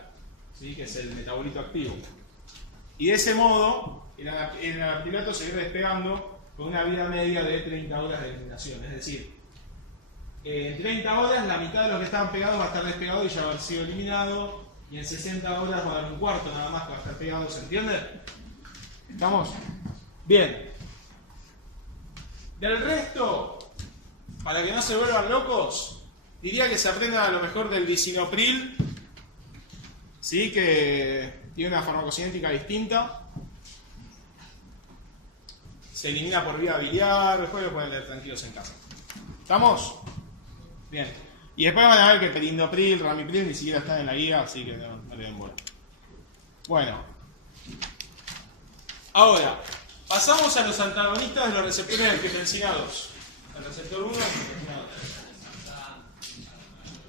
¿sí? Que es el metabolito activo. Y de ese modo, el enalaprilato se irá despegando con una vida media de 30 horas de eliminación. Es decir, en 30 horas la mitad de los que estaban pegados va a estar despegado y ya va a haber sido eliminado. Y en 60 horas va a haber un cuarto nada más que va a estar pegado. ¿Se entiende? ¿Estamos? Bien. Del resto, para que no se vuelvan locos, diría que se aprendan a lo mejor del lisinopril, ¿sí? Que tiene una farmacocinética distinta. Se elimina por vía biliar, después lo pueden leer tranquilos en casa. ¿Estamos? Bien. Y después van a ver que perindopril, ramipril ni siquiera están en la guía, así que no le den bola. Bueno. Ahora, pasamos a los antagonistas de los receptores de angiotensina 2. El receptor 1 y el angiotensina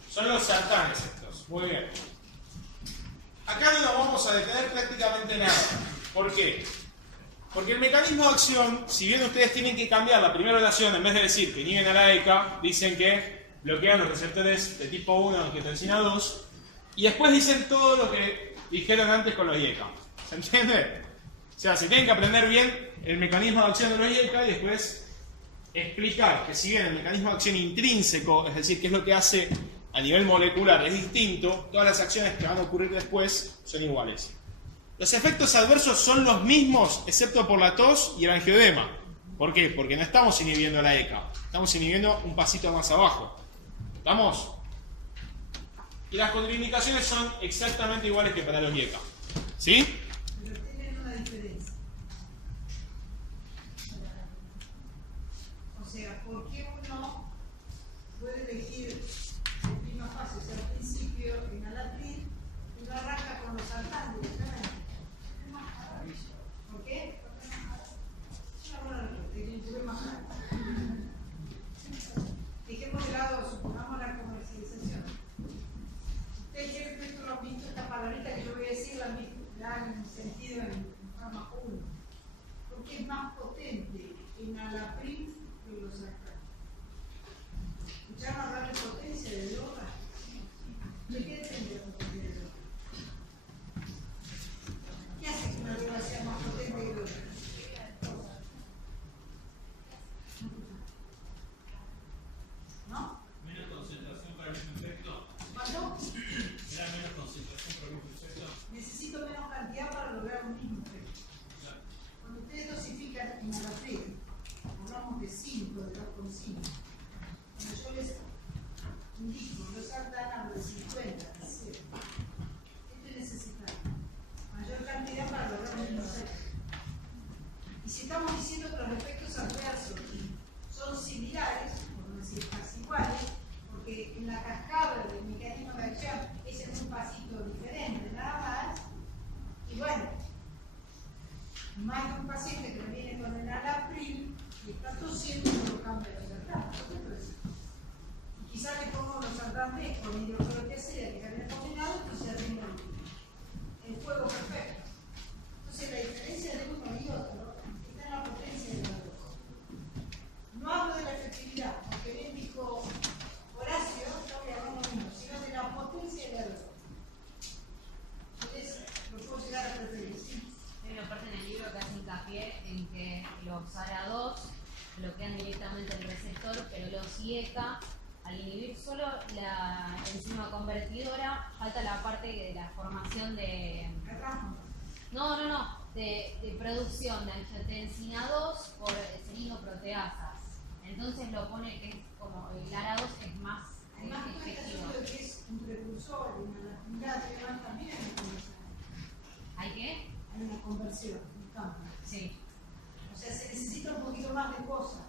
2. Son los sartanes estos. Muy bien. Acá no nos vamos a detener prácticamente nada. ¿Por qué? Porque el mecanismo de acción, si bien ustedes tienen que cambiar la primera oración, en vez de decir que inhiben a la ECA, dicen que bloquean los receptores de tipo 1 de angiotensina 2, y después dicen todo lo que dijeron antes con los IECA. ¿Se entiende? O sea, se tienen que aprender bien el mecanismo de acción de los IECA y después explicar que si bien el mecanismo de acción intrínseco, es decir, qué es lo que hace a nivel molecular, es distinto, todas las acciones que van a ocurrir después son iguales. Los efectos adversos son los mismos, excepto por la tos y el angioedema. ¿Por qué? Porque no estamos inhibiendo la ECA, estamos inhibiendo un pasito más abajo. ¿Estamos? Y las contraindicaciones son exactamente iguales que para los IECA. ¿Sí? Pero tienen una diferencia. O sea, ¿por qué uno puede elegir en prima fase, o sea, al principio enalapril y no arranca con los sartanes directamente? ¿Por qué? Porque es más barato. Es una buena respuesta, es más barato. Dejemos de lado, supongamos la comercialización. Ustedes quieren que esto lo han visto, esta palabrita que yo voy a decir, la han sentido en fármaco 1. Porque es más potente enalapril que los sartanes. ¿Escucharon hablar de potencia de droga? ¿De qué depende la potencia de droga? estamos diciendo que los efectos adversos son similares, por no decir casi iguales, porque en la cascada del mecanismo de acción es en un pasito diferente, nada más. Y bueno, más de un paciente que viene con el alapril y está tosiendo y no cambia los sartán. Y quizás le pongo los sartán con hidroclorotiazida que había combinado, entonces tengo el juego perfecto. Entonces la diferencia de uno y otro está en la potencia de los dos. No hablo de la efectividad, porque bien dijo Horacio, yo voy a hablar lo mismo, sino de la potencia de los dos. Entonces lo puedo llegar a preferir, ¿sí? Hay una parte en el libro que hace hincapié en que los ARA2 bloquean directamente el receptor, pero los IECA, al inhibir solo la enzima convertidora, falta la parte de la formación de... de producción de angiotensina 2 por selinoproteasas. Entonces lo pone que es como el ARA2 es más Además, tú estás efectivo. seguro que es un precursor, una actividad también hay una conversión. ¿Hay qué? Hay una conversión, un cambio. Sí. O sea, se necesita un poquito más de cosas.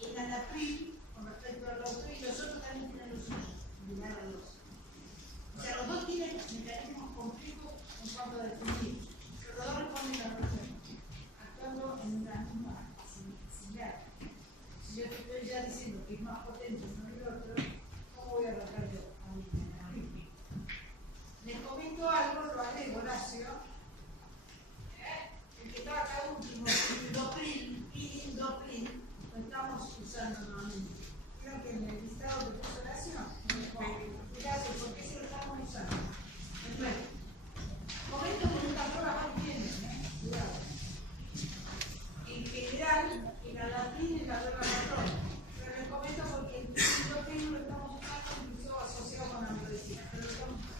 El alapril, con respecto al otro, y los otros también tienen los suyos, el ARA2. O sea, los dos tienen mecanismos complejos en cuanto a definir. Pero los dos responden a la relación, actuando en una misma similar. Si yo te estoy ya diciendo que es más potente uno que el otro, ¿cómo voy a bajar yo a mi alapril? Les comento algo, lo agrego, Horacio. El que está acá último, Indopril, lo estamos usando nuevamente. Creo que en el listado de puso Horacio, gracias, porque sí lo estamos usando. Entonces, comento que estas pruebas van bien, cuidado. En general, el alapril es la droga control, pero les comento porque el Indopril lo estamos usando incluso asociado con la medicina. Pero lo estamos usando.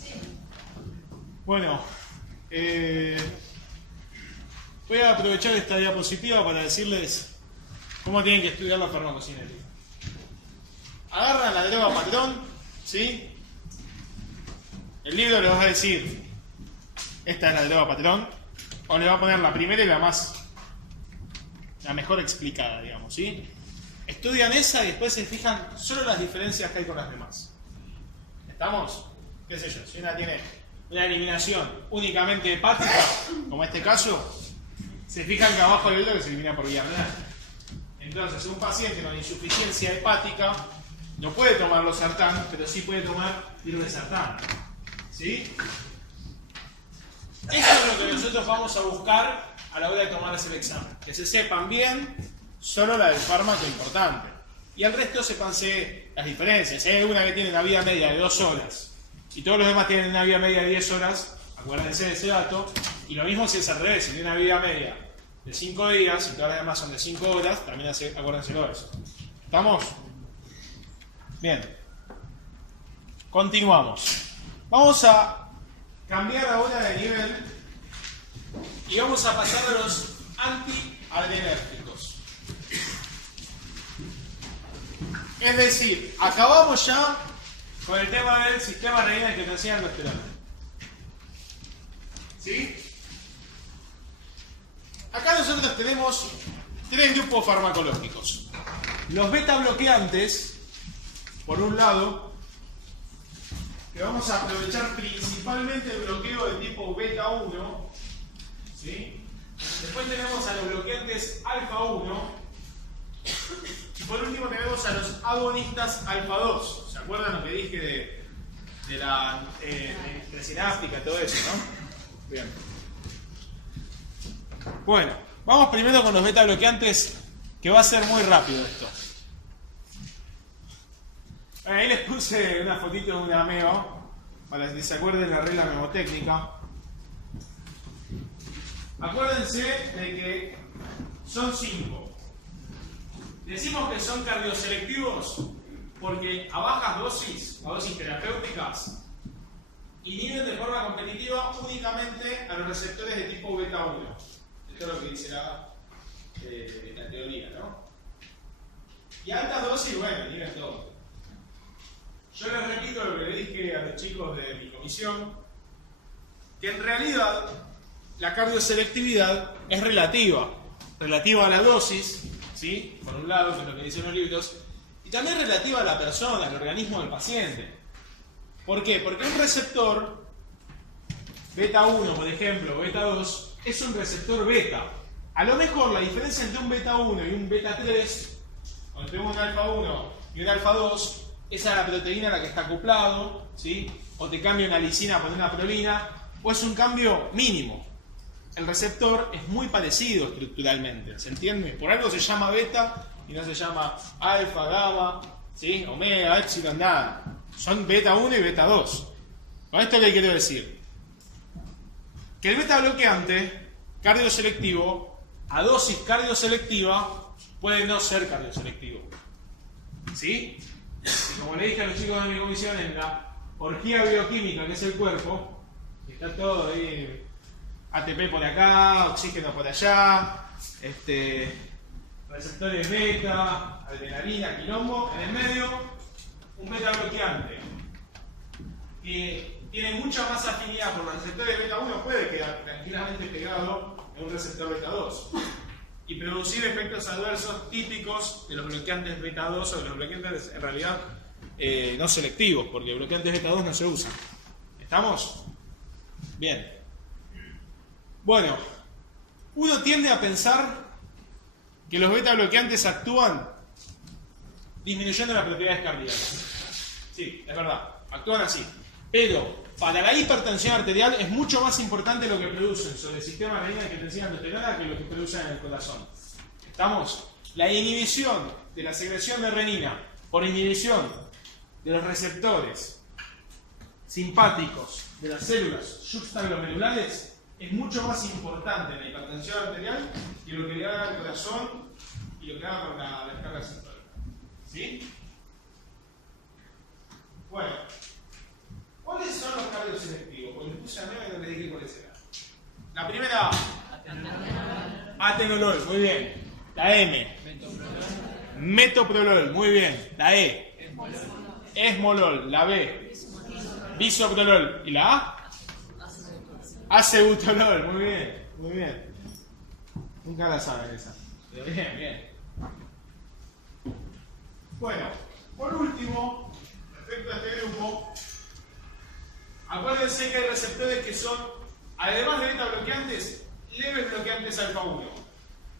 Sí. Bueno, voy a aprovechar esta diapositiva para decirles cómo tienen que estudiar la farmacocinética. Agarran la droga patrón, ¿sí? El libro les va a decir, esta es la droga patrón, o le va a poner la primera y la mejor explicada, digamos, ¿sí? Estudian esa y después se fijan solo las diferencias que hay con las demás. ¿Estamos? ¿Qué sé yo? Si una tiene una eliminación únicamente hepática, como este caso, se fijan que abajo del que se elimina por vía renal. Entonces, un paciente con insuficiencia hepática no puede tomar los sartán, pero sí puede tomar lirvesartán. ¿Sí? Eso es lo que nosotros vamos a buscar a la hora de tomarles el examen. Que se sepan bien solo la del fármaco importante. Y al resto sépanse las diferencias. Si hay alguna que tiene una vida media de 2 horas y todos los demás tienen una vida media de 10 horas, acuérdense de ese dato. Y lo mismo si es al revés, si tiene una vida media de 5 días y todas las demás son de 5 horas, también acuérdense de eso. ¿Estamos? Bien. Continuamos. Vamos a cambiar ahora de nivel y vamos a pasar a los antiadrenérgicos. Es decir, acabamos ya con el tema del sistema renal que te hacían los esteroides. ¿Sí? Acá nosotros tenemos 3 grupos farmacológicos. Los beta bloqueantes, por un lado, que vamos a aprovechar principalmente el bloqueo de tipo beta 1, ¿sí? Después tenemos a los bloqueantes alfa 1 y por último tenemos a los agonistas alfa 2. ¿Se acuerdan lo que dije de la presináptica y todo eso, no? Bien. Bueno, vamos primero con los beta bloqueantes, que va a ser muy rápido esto. Ahí les puse una fotito de una meo, para que se acuerden la regla memotécnica. Acuérdense de que son 5. Decimos que son cardioselectivos porque a bajas dosis, a dosis terapéuticas, inhiben de forma competitiva únicamente a los receptores de tipo beta 1. Esto es lo que dice la teoría, ¿no? Y a altas dosis, bueno, inhiben todo. Yo les repito lo que le dije a los chicos de mi comisión, que en realidad la cardioselectividad es relativa a la dosis, ¿sí? Por un lado, que es lo que dicen los libros, y también relativa a la persona, al organismo del paciente. ¿Por qué? Porque un receptor beta 1, por ejemplo, o beta 2, es un receptor beta. A lo mejor la diferencia entre un beta 1 y un beta 3, o entre un alfa 1 y un alfa 2, esa es la proteína a la que está acoplado, ¿sí? O te cambia una lisina por una prolina, o es un cambio mínimo. El receptor es muy parecido estructuralmente, ¿se entiende? Por algo se llama beta y no se llama alfa, gamma, ¿sí? Omega, epsilon, nada. Son beta 1 y beta 2. ¿Con esto qué quiero decir? Que el beta bloqueante cardioselectivo, a dosis cardioselectiva, puede no ser cardioselectivo. ¿Sí? Y como le dije a los chicos de mi comisión, en la orgía bioquímica que es el cuerpo, está todo ahí, ATP por acá, oxígeno por allá, receptores beta, adrenalina, quilombo, en el medio un beta bloqueante que tiene mucha más afinidad por los receptores beta 1, puede quedar tranquilamente pegado en un receptor beta 2 y producir efectos adversos típicos de los bloqueantes beta 2 o de los bloqueantes en realidad no selectivos, porque bloqueantes beta 2 no se usan. ¿Estamos? Bien. Bueno, uno tiende a pensar que los beta bloqueantes actúan disminuyendo las propiedades cardíacas. Sí, es verdad, actúan así. Pero para la hipertensión arterial es mucho más importante lo que producen sobre el sistema renina y angiotensina aldosterona que lo que producen en el corazón. ¿Estamos? La inhibición de la secreción de renina por inhibición de los receptores simpáticos de las células juxtaglomerulares es mucho más importante en la hipertensión arterial que lo que le haga al corazón y lo que haga con la descarga sistólica. ¿Sí? Bueno, ¿cuáles son los cardioselectivos? Porque les puse a 9 y no les dije cuáles eran. La primera A. Atenolol, muy bien. La M. Metoprolol, muy bien. La E. Esmolol. La B. Bisoprolol. ¿Y la A? Acebutolol, muy bien, muy bien. Nunca la saben esa. Pero bien, bien. Bueno, por último, respecto a este grupo, acuérdense que hay receptores que son, además de beta bloqueantes, leves bloqueantes alfa 1.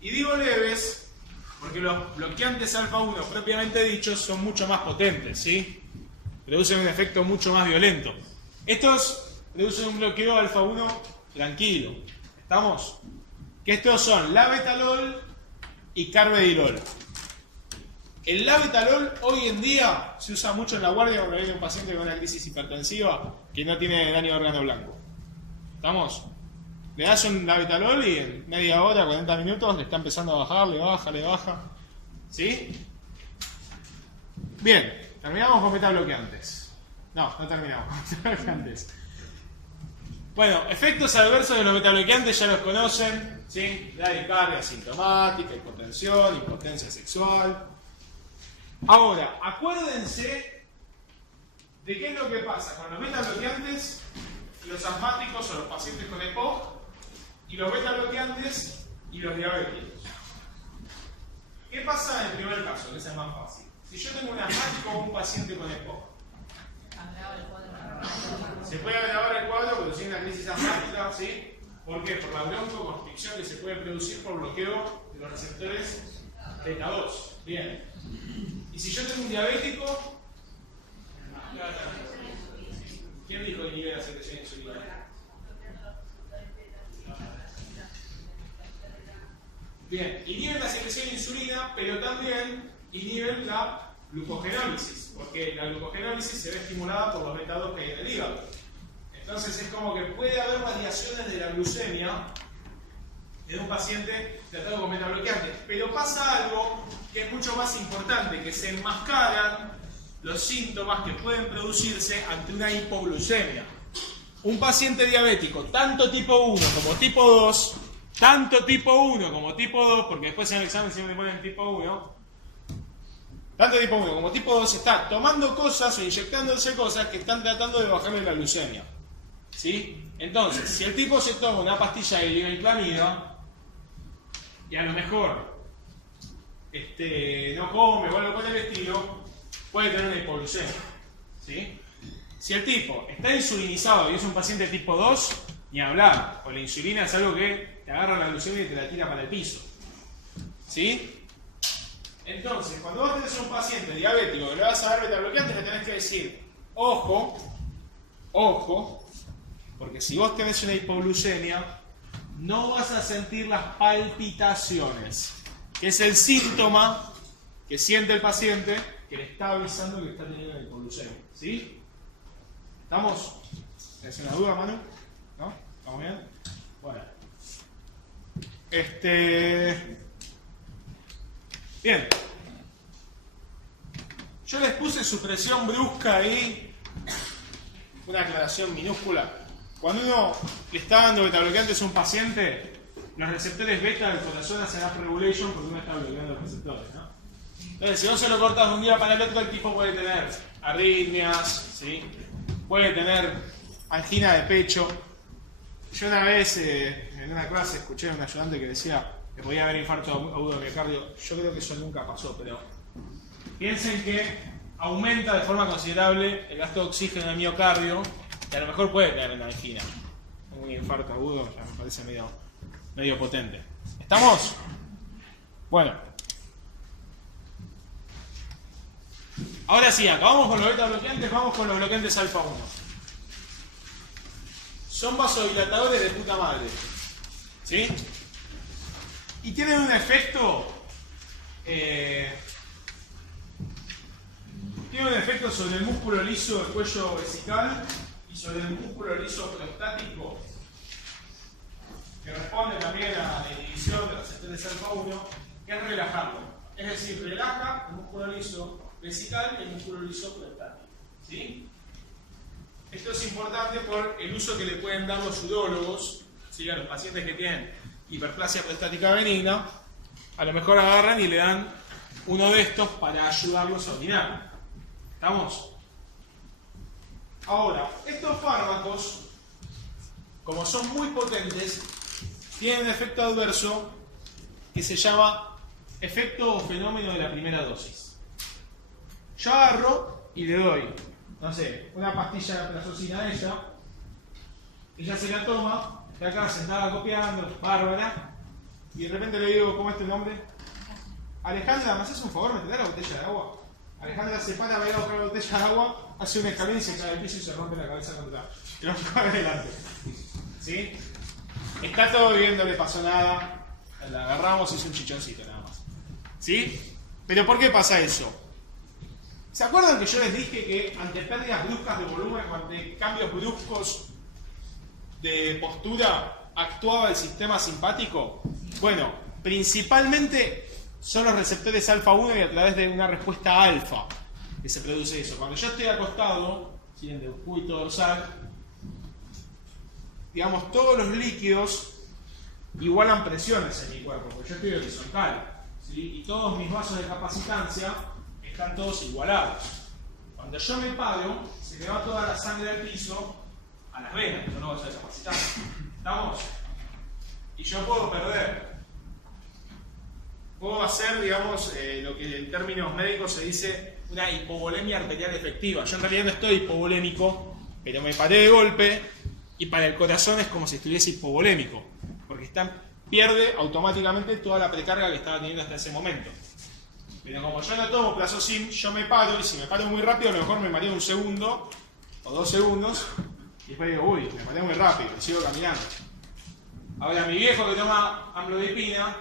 Y digo leves porque los bloqueantes alfa 1 propiamente dichos son mucho más potentes, ¿sí? Producen un efecto mucho más violento. Estos producen un bloqueo alfa 1 tranquilo. ¿Estamos? Que estos son labetalol y carvedilol. El labetalol hoy en día se usa mucho en la guardia cuando hay un paciente con una crisis hipertensiva que no tiene daño de órgano blanco. ¿Estamos? Le das un labetalol y en media hora, 40 minutos, le está empezando a bajar, le baja. ¿Sí? Bien, terminamos con beta bloqueantes. No terminamos con beta bloqueantes. Bueno, efectos adversos de los betabloqueantes ya los conocen, ¿sí? Bradicardia asintomática, hipotensión, impotencia sexual. Ahora, acuérdense de qué es lo que pasa con los betabloqueantes, los asmáticos o los pacientes con EPOC, y los betabloqueantes y los diabéticos. ¿Qué pasa en el primer caso? Que ese es más fácil. Si yo tengo un asmático o un paciente con EPOC, se puede agravar el cuadro produciendo una crisis asmática, ¿sí? ¿Por qué? Por la broncoconstricción que se puede producir por bloqueo de los receptores beta 2. Bien. Y si yo tengo un diabético, ¿quién dijo que inhibe la secreción de insulina? Bien, inhiben la secreción de insulina, pero también inhiben la glucogenólisis, porque la glucogenólisis se ve estimulada por los beta 2 que hay en el hígado. Entonces es como que puede haber variaciones de la glucemia en un paciente tratado con beta bloqueantes, pero pasa algo que es mucho más importante, que se enmascaran los síntomas que pueden producirse ante una hipoglucemia. Un paciente diabético, tanto tipo 1 como tipo 2, tanto tipo 1 como tipo 2, porque después en el examen siempre me ponen tipo 1, tanto tipo 1 como tipo 2 está tomando cosas o inyectándose cosas que están tratando de bajarle la glucemia. ¿Sí? Entonces, si el tipo se toma una pastilla de glibenclamida y a lo mejor no come o algo por el estilo, puede tener una hipoglucemia. ¿Sí? Si el tipo está insulinizado y es un paciente tipo 2, ni hablar, o la insulina es algo que te agarra la glucemia y te la tira para el piso. ¿Sí? Entonces, cuando vos tenés un paciente diabético que le vas a dar beta bloqueantes, le tenés que decir, ojo, porque si vos tenés una hipoglucemia, no vas a sentir las palpitaciones, que es el síntoma que siente el paciente que le está avisando que está teniendo una hipoglucemia. ¿Sí? ¿Estamos? ¿Tienes una duda, Manu? ¿No? ¿Estamos bien? Bueno. Bien. Yo les puse supresión brusca ahí. Una aclaración minúscula. Cuando uno le está dando beta bloqueantes a un paciente, los receptores beta del corazón hacen up-regulation porque uno está bloqueando los receptores, ¿no? Entonces, si vos se lo cortas de un día para el otro, el tipo puede tener arritmias, ¿sí? Puede tener angina de pecho. Yo una vez en una clase escuché a un ayudante que decía que podía haber infarto agudo de miocardio. Yo creo que eso nunca pasó, pero piensen que aumenta de forma considerable el gasto de oxígeno en el miocardio y a lo mejor puede caer en la angina. Un infarto agudo ya me parece medio potente. ¿Estamos? Bueno. Ahora sí, acabamos con los beta bloqueantes, vamos con los bloqueantes alfa 1. Son vasodilatadores de puta madre. ¿Sí? Y tienen un efecto sobre el músculo liso del cuello vesical y sobre el músculo liso prostático, que responde también a la inhibición de los receptores alfa 1, que es relajarlo. Es decir, relaja el músculo liso vesical y el músculo liso prostático. ¿Sí? Esto es importante por el uso que le pueden dar los urólogos, ¿sí? A los pacientes que tienen hiperplasia prostática benigna. A lo mejor agarran y le dan uno de estos para ayudarlos a orinar. ¿Estamos? Ahora, estos fármacos, como son muy potentes, tienen un efecto adverso que se llama efecto o fenómeno de la primera dosis. Yo agarro y le doy, no sé, una pastilla de plazocina a ella se la toma, está acá sentada copiando, bárbara, y de repente le digo, ¿cómo es tu nombre? Alejandra, ¿me haces un favor? ¿Me te da la botella de agua? Alejandra se para, va a buscar la botella de agua, hace un escalón y se cae al piso y se rompe la cabeza contra el otro adelante. ¿Sí? Está todo bien, no le pasó nada, la agarramos y es un chichoncito nada más. ¿Sí? ¿Pero por qué pasa eso? ¿Se acuerdan que yo les dije que ante pérdidas bruscas de volumen o ante cambios bruscos de postura actuaba el sistema simpático? Bueno, principalmente son los receptores alfa 1 y a través de una respuesta alfa que se produce eso. Cuando yo estoy acostado, ¿sí? En el cúbito dorsal, digamos, todos los líquidos igualan presiones en mi cuerpo, porque yo estoy horizontal, ¿sí? Y todos mis vasos de capacitancia están todos igualados. Cuando yo me paro, se me va toda la sangre al piso a las venas, yo no voy a ser capacitante. ¿Estamos? Y yo puedo perder. Puedo hacer, digamos, lo que en términos médicos se dice una hipovolemia arterial efectiva. Yo en realidad no estoy hipovolémico, pero me paré de golpe y para el corazón es como si estuviese hipovolémico, porque pierde automáticamente toda la precarga que estaba teniendo hasta ese momento. Pero como yo no tomo plazocin, yo me paro y si me paro muy rápido a lo mejor me mareo un segundo o 2 segundos y después digo, uy, me mareo muy rápido y sigo caminando. Ahora mi viejo que toma amlodipina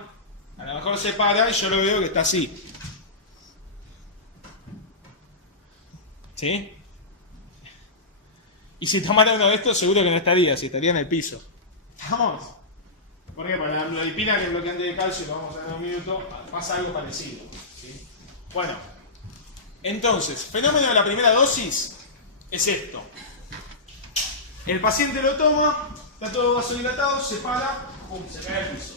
a lo mejor se para y yo lo veo que está así. ¿Sí? Y si tomara uno de estos seguro que no estaría, si estaría en el piso. ¿Estamos? Porque para la amlodipina, que es bloqueante de calcio, lo vamos a ver en un minuto, pasa algo parecido. ¿Sí? Bueno, entonces, fenómeno de la primera dosis es esto. El paciente lo toma, está todo vasodilatado, se para, ¡pum!, se cae al piso.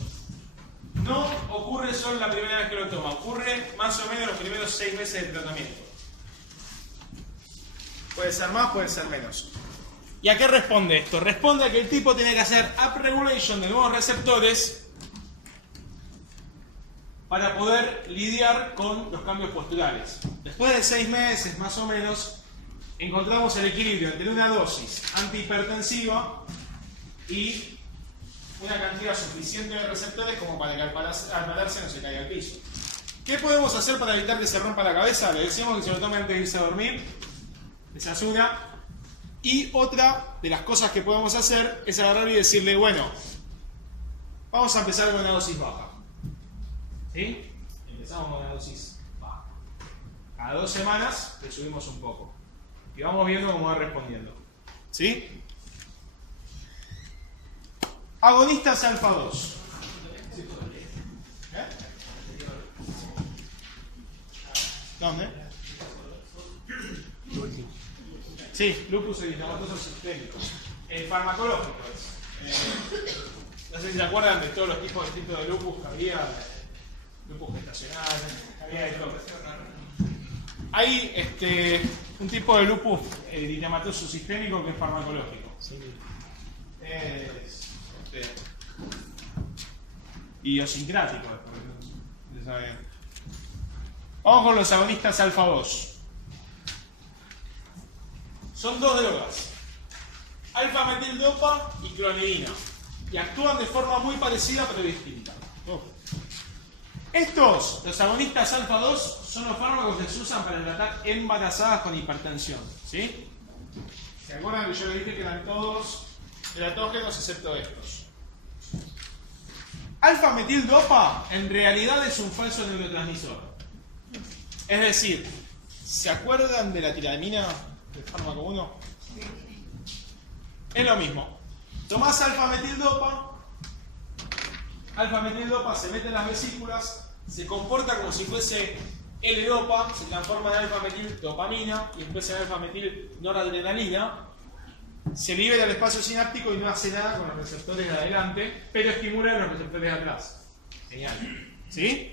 No ocurre solo la primera vez que lo toma, ocurre más o menos los primeros 6 meses de tratamiento. Puede ser más, puede ser menos. ¿Y a qué responde esto? Responde a que el tipo tiene que hacer upregulation de nuevos receptores para poder lidiar con los cambios posturales. Después de 6 meses, más o menos, encontramos el equilibrio entre una dosis antihipertensiva y una cantidad suficiente de receptores como para que al pararse no se caiga al piso. ¿Qué podemos hacer para evitar que se rompa la cabeza? Le decimos que se lo tome antes de irse a dormir. Esa es una. Y otra de las cosas que podemos hacer es agarrar y decirle, bueno, vamos a empezar con una dosis baja. ¿Sí? Empezamos con una dosis baja. Cada 2 semanas le subimos un poco. Y vamos viendo cómo va respondiendo. ¿Sí? Agonistas alfa 2. ¿Eh? ¿Dónde? Sí, lupus eritematoso sistémico. Farmacológico es. No sé si se acuerdan de todos los tipos distintos de lupus que había. Lupus gestacional, había de todo. Hay un tipo de lupus eritematoso sistémico que es farmacológico. Es idiosincrático. Vamos con los agonistas alfa 2. Son 2 drogas, alfa-metildopa y clonidina, y actúan de forma muy parecida pero distinta. Estos, los agonistas alfa 2, son los fármacos que se usan para tratar embarazadas con hipertensión. ¿Sí? ¿Se acuerdan que yo les dije que eran todos teratógenos excepto estos? Alfa-metildopa en realidad es un falso neurotransmisor. Es decir, ¿se acuerdan de la tiramina? El fármaco 1 es lo mismo. Tomás alfa-metildopa se mete en las vesículas, se comporta como si fuese L-dopa, se transforma en alfa-metildopamina y después en alfa-metil-noradrenalina, se libera el espacio sináptico y no hace nada con los receptores de adelante, pero estimula los receptores de atrás. Genial. ¿Sí?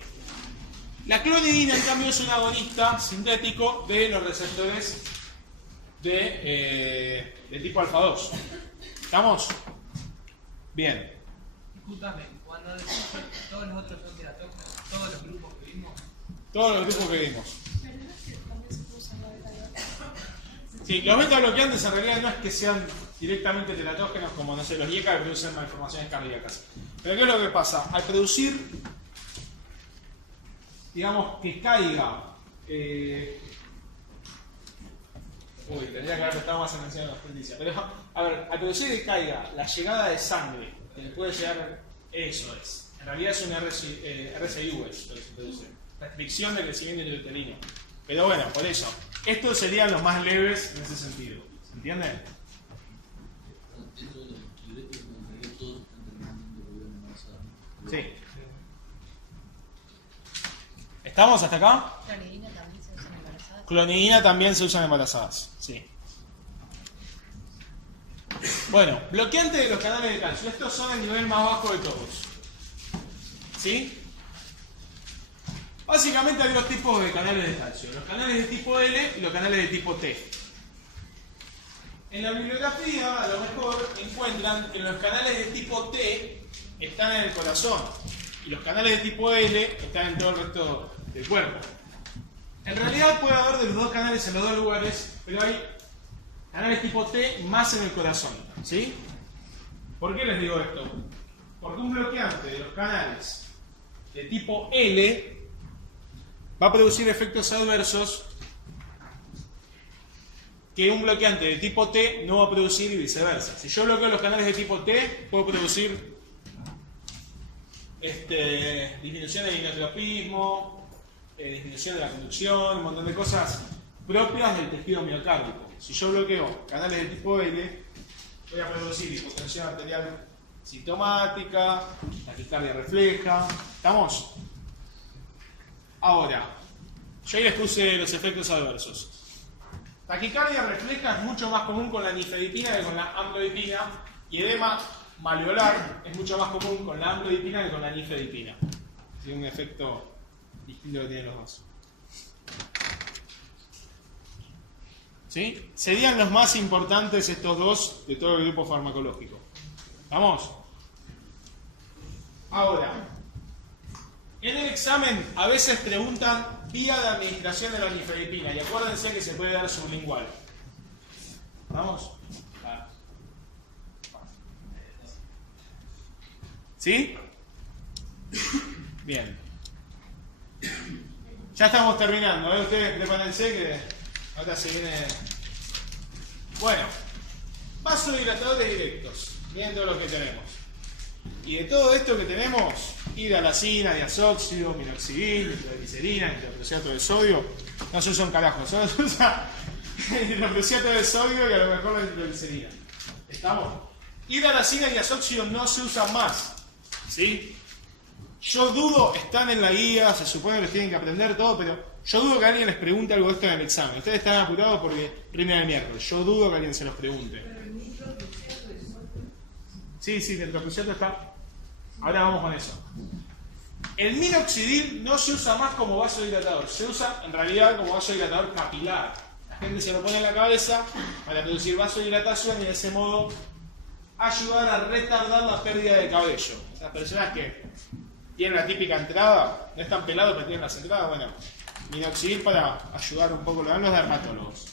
La clonidina, en cambio, es un agonista sintético de los receptores de tipo alfa 2. ¿Estamos? Bien. Discúlpame, cuando decimos que todos los otros son teratógenos, todos los grupos que vimos. Todos los grupos que vimos. Sí, los beta bloqueantes en realidad no es que sean directamente teratógenos como, no sé, los IECA que producen malformaciones cardíacas. Pero ¿qué es lo que pasa? Al producir, digamos, que caiga... tendría que haber prestado más atención a la noticia. Pero, a ver, al producir que caiga la llegada de sangre, que le puede llegar, eso es. En realidad es un RCIU, es lo que se produce. Restricción del crecimiento intrauterino. Pero bueno, por eso. Estos serían los más leves en ese sentido. ¿Se entiende? Dentro de los libretos, en realidad todos están terminando de volver embarazados. Sí. ¿Estamos hasta acá? Clonidina también se usa en embarazadas. Clonidina también se usa en embarazadas. Sí. Bueno, bloqueante de los canales de calcio. Estos son el nivel más bajo de todos. ¿Sí? Básicamente hay dos tipos de canales de calcio. Los canales de tipo L y los canales de tipo T. En la bibliografía, a lo mejor, encuentran que los canales de tipo T están en el corazón y los canales de tipo L están en todo el resto del cuerpo. En realidad puede haber de los dos canales en los dos lugares, pero hay canales tipo T más en el corazón. ¿Sí? ¿Por qué les digo esto? Porque un bloqueante de los canales de tipo L va a producir efectos adversos que un bloqueante de tipo T no va a producir y viceversa. Si yo bloqueo los canales de tipo T, puedo producir disminución del inotropismo, disminución de la conducción, un montón de cosas propias del tejido miocárdico. Si yo bloqueo canales de tipo L, voy a producir hipotensión arterial sintomática, taquicardia refleja. ¿Estamos? Ahora, yo ahí les puse los efectos adversos. Taquicardia refleja es mucho más común con la nifedipina que con la amlodipina, y edema malveolar es mucho más común con la amlodipina que con la nifedipina. Tiene un efecto distinto que tienen los dos. ¿Sí? Serían los más importantes estos dos de todo el grupo farmacológico. ¿Vamos? Ahora, en el examen a veces preguntan vía de administración de la nifedipina y acuérdense que se puede dar sublingual. ¿Vamos? ¿Sí? Bien. Ya estamos terminando, ¿eh? Ustedes prepárense que ahora se viene... Bueno, vasodilatadores directos. Miren todo lo que tenemos. Y de todo esto que tenemos, hidrolazina, diazóxido, minoxidil, nitroglicerina, hidroclorhidrato de sodio, no se usa un carajo, solo se usa hidroclorhidrato de sodio y a lo mejor la nitroglicerina. ¿Estamos? Hidrolazina y diazóxido no se usan más. ¿Sí? Yo dudo, están en la guía, se supone que los tienen que aprender todo, pero yo dudo que alguien les pregunte algo de esto en el examen. Ustedes están apurados porque rinden el miércoles. Yo dudo que alguien se los pregunte. Sí, el nitroclorhidrato está. Ahora vamos con eso. El minoxidil no se usa más como vasodilatador, se usa en realidad como vasodilatador capilar. La gente se lo pone en la cabeza para producir vasodilatación y de ese modo ayudar a retardar la pérdida de cabello. Esas personas que tienen la típica entrada, no están pelados pero tienen las entradas, bueno, minoxidil para ayudar un poco, lo dan los dermatólogos.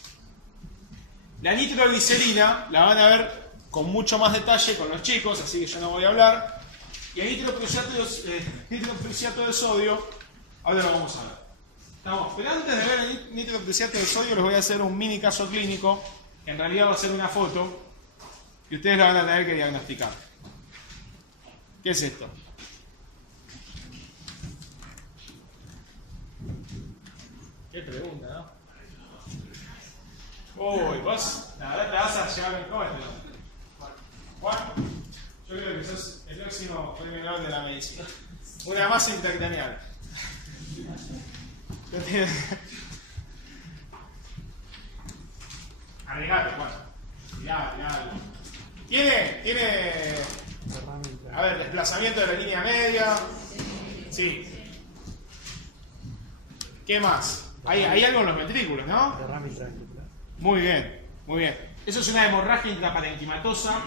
La nitroglicerina la van a ver con mucho más detalle con los chicos, así que yo no voy a hablar. Y el nitroclorhidrato de sodio, ahora lo vamos a ver. Estamos, pero antes de ver el nitroclorhidrato de sodio les voy a hacer un mini caso clínico, que en realidad va a ser una foto, y ustedes la van a tener que diagnosticar. ¿Qué es esto? Qué pregunta, ¿no? Uy, vos, la verdad te vas a llevar el coche. Juan, yo creo que sos el próximo premio Nobel de la medicina. Una masa intracraneal. Arriesgate, Juan. Tirá algo. Tiene. A ver, desplazamiento de la línea media. Sí. ¿Qué más? Hay algo en los ventrículos, ¿no? Derrame intraventricular. Muy bien, muy bien. Eso es una hemorragia intraparenquimatosa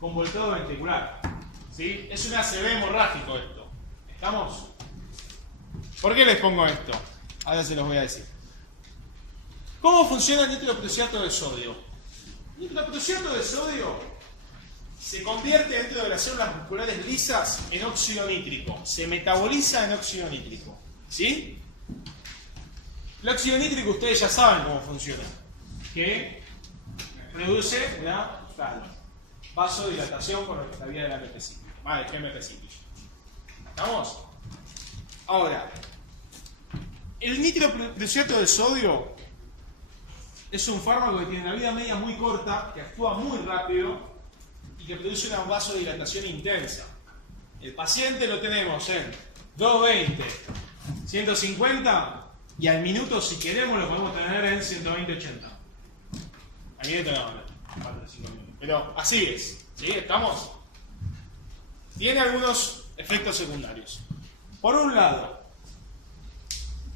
con volteo ventricular. ¿Sí? Es un ACV hemorrágico esto. ¿Estamos? ¿Por qué les pongo esto? Ahora se los voy a decir. ¿Cómo funciona el nitroclorhidrato de sodio? El nitroclorhidrato de sodio se convierte dentro de las células musculares lisas en óxido nítrico. Se metaboliza en óxido nítrico. ¿Sí? El óxido nítrico ustedes ya saben cómo funciona. Que produce una vasodilatación por la vía del AMP cíclico. Vale, ¿qué AMP cíclico? ¿Estamos? Ahora, el nitroclorhidrato de sodio es un fármaco que tiene una vida media muy corta, que actúa muy rápido y que produce una vasodilatación intensa. El paciente lo tenemos en 220, 150 y al minuto, si queremos, lo podemos tener en 120-80. Al minuto no, 4 o 5 minutos. Pero así es, ¿sí? ¿Estamos? Tiene algunos efectos secundarios. Por un lado,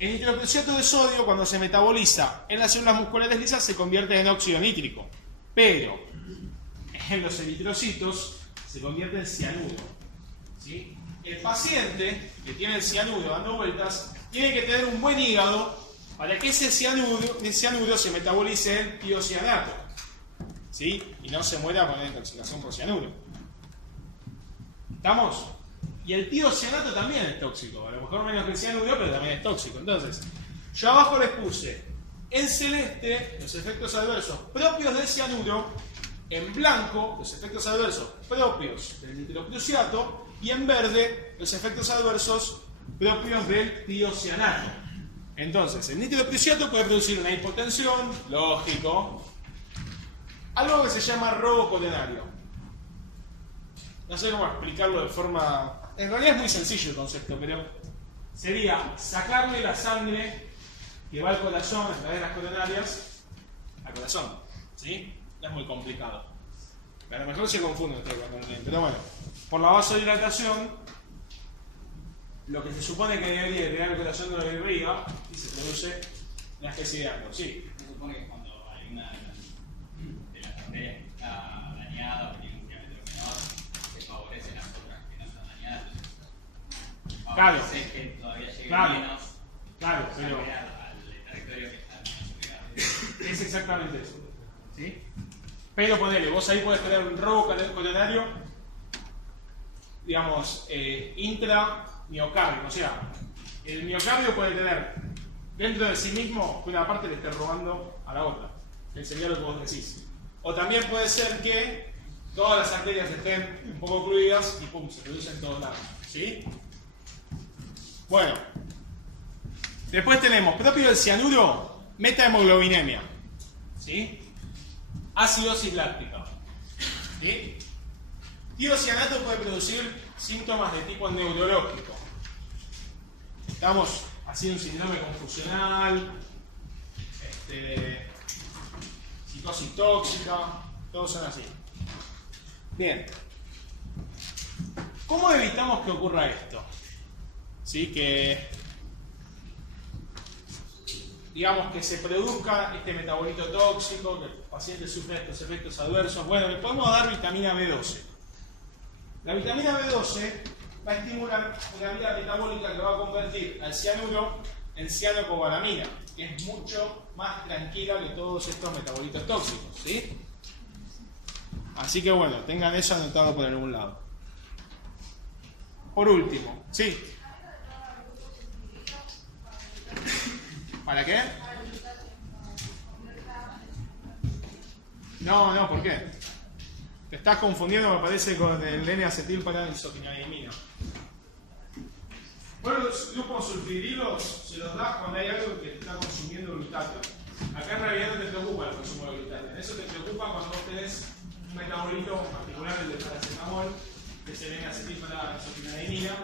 el nitroclorhidrato de sodio, cuando se metaboliza en las células musculares lisas, se convierte en óxido nítrico. Pero en los eritrocitos se convierte en cianuro. ¿Sí? El paciente que tiene el cianuro dando vueltas tiene que tener un buen hígado para que ese cianuro se metabolice en tiocianato. ¿Sí? Y no se muera por una intoxicación por cianuro. ¿Estamos? Y el tiocianato también es tóxico, a lo mejor menos que el cianuro, pero también es tóxico. Entonces, yo abajo les puse en celeste los efectos adversos propios del cianuro, en blanco los efectos adversos propios del nitroclorhidrato y en verde los efectos adversos propios del tiocianato. Entonces, el nitroclorhidrato puede producir una hipotensión, lógico, algo que se llama robo coronario. No sé cómo explicarlo de forma... En realidad es muy sencillo el concepto, pero sería sacarle la sangre que va al corazón a través de las coronarias al corazón. ¿Sí? No es muy complicado. A lo mejor se confunde esto con el... Pero bueno, por la vasodilatación, lo que se supone que debería llegar al corazón no lo debería y se produce una especie de algo. Sí. Se supone que cuando hay una de las arterias que está dañada o tiene un diámetro menor, que favorece las otras que no están dañadas. Claro. Favorece que todavía llegue Claro. menos Claro, pero sangre al territorio que está menos pegado. es exactamente eso. ¿Sí? Pero ponele, vos ahí podés tener un robo coronario, digamos, intramiocardio. O sea, el miocardio puede tener dentro de sí mismo que una parte le esté robando a la otra. Que sería lo que vos decís. O también puede ser que todas las arterias estén un poco ocluidas y pum, se reducen en todos lados. ¿Sí? Bueno. Después tenemos propio del cianuro, metahemoglobinemia. ¿Sí? Acidosis láctica. ¿Sí? Tiocianato puede producir síntomas de tipo neurológico. Estamos haciendo un síndrome confusional, psicosis tóxica, todos son así. Bien. ¿Cómo evitamos que ocurra esto? ¿Sí? Que, digamos, que se produzca este metabolito tóxico, que el paciente sufre estos efectos adversos. Bueno, le podemos dar vitamina B12. La vitamina B12 va a estimular una vía metabólica que va a convertir al cianuro en cianocobalamina, que es mucho más tranquila que todos estos metabolitos tóxicos, ¿sí? Así que bueno, tengan eso anotado por algún lado. Por último, ¿sí? ¿Para qué? No, ¿por qué? Te estás confundiendo, me parece, con el N-acetilparaisopinadimina. Bueno, los grupos sulfidrilos se los das cuando hay algo que te está consumiendo glutatión. Acá en realidad no te preocupa el consumo de glutatión. Eso te preocupa cuando vos tenés un metabolito particular, el de paracetamol, que se viene acetilparaisopinadimina,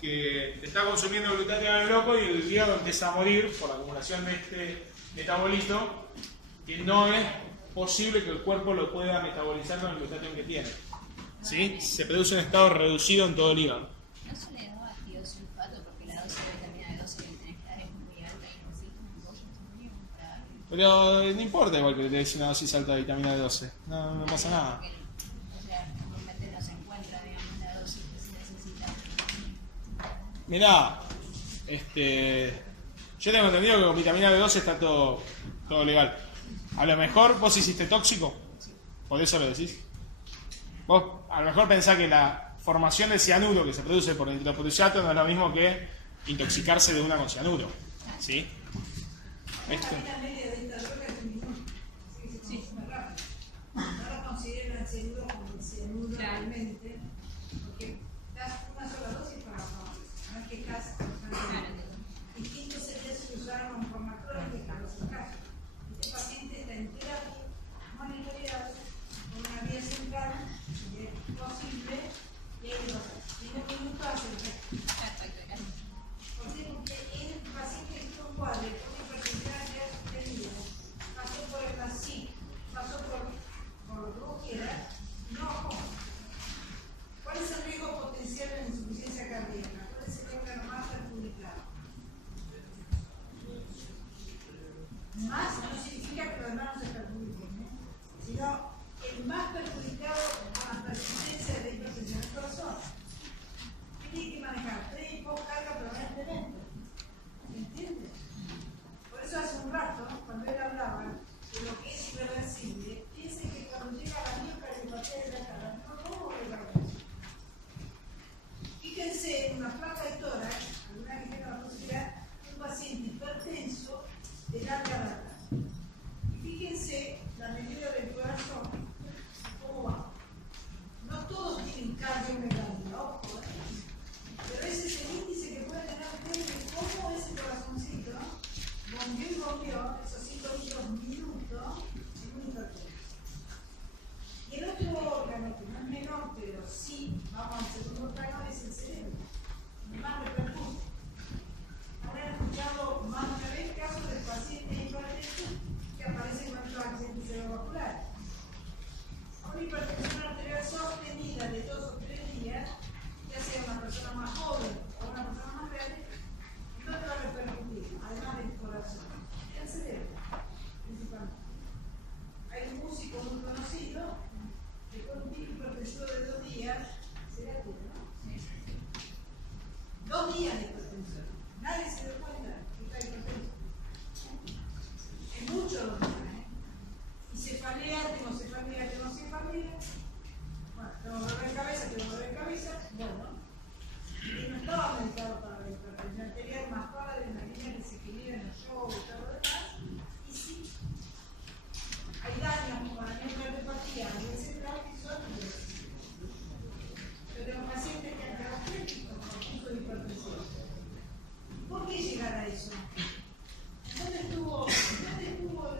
que te está consumiendo glutatión al loco y el hígado empieza a morir por la acumulación de este metabolito, que no es posible que el cuerpo lo pueda metabolizar con el glutatión que tiene. ¿Sí? Se produce un estado reducido en todo el hígado. ¿No se le daba tiosulfato porque la dosis de vitamina B12 que tenés que dar es muy alta y necesitas un pollo también para darle? Pero no importa igual que te des una dosis alta de vitamina B12. No pasa nada. Porque, o sea, normalmente no se encuentra, digamos, la dosis que se necesita. Mirá, yo tengo entendido que con vitamina B12 está todo legal. A lo mejor vos hiciste tóxico, por eso lo decís. Vos a lo mejor pensás que la formación de cianuro que se produce por nitroprusiato no es lo mismo que intoxicarse de una con cianuro. ¿Sí? Esto. La media de esta droga es un minuto, así que se consume rápido. No lo consideran el cianuro como el cianuro realmente, porque das una sola dosis para no es que estás constantemente. Distinto sería si usaran un farmacólogo que lo sacaste. Este paciente está en terapia, monitoreado, con una vía central, es posible, y ahí lo hace. Y en un minuto hace el resto. ¿Por qué? Porque el paciente que tuvo un cuadro con hipertensión arterial pasó por el MASI, pasó por lo que vos quieras, no. ¿Cuál es el riesgo potencial de la insuficiencia cardíaca? ¿Cuál es el órgano más perjudicado? Más no significa que los demás no se perjudiquen, sino el más perjudicado con la persistencia de la hipertensión del corazón. Tiene que manejar pre y post carga permanentemente. ¿Me entiendes? Por eso hace un rato, cuando él hablaba de lo que es irreversible, piensen que cuando llega la miocardiopatía de la cara, ¿cómo revertir? Fíjense en una placa de tórax, alguna que tenga la posibilidad, un paciente hipertenso de larga data. Y fíjense la medida del corazón, cómo va. No todos tienen cardiomegalia, ojo, pero ese es el índice que puede tener ustedes de cómo ese corazoncito bombeó esos 5 minutos en un hipertenso. Y el otro órgano había hipertensión. Nadie se dio cuenta que está hipertenso. Es mucho lo que hay. Y cefalea, tengo cefalea, tengo cefalea. Bueno, tengo dolor de cabeza, tengo dolor de cabeza. Bueno, y no estaba medicado para la hipertensión arterial, más para de una línea que se equilibra en los shows y todo lo demás. Y sí, hay daños como la neuropatía a nivel central que son irreversibles. Yo tengo pacientes que han quedado críticos con punto de hipertensión. ¿Por qué llegar a eso? ¿Dónde estuvo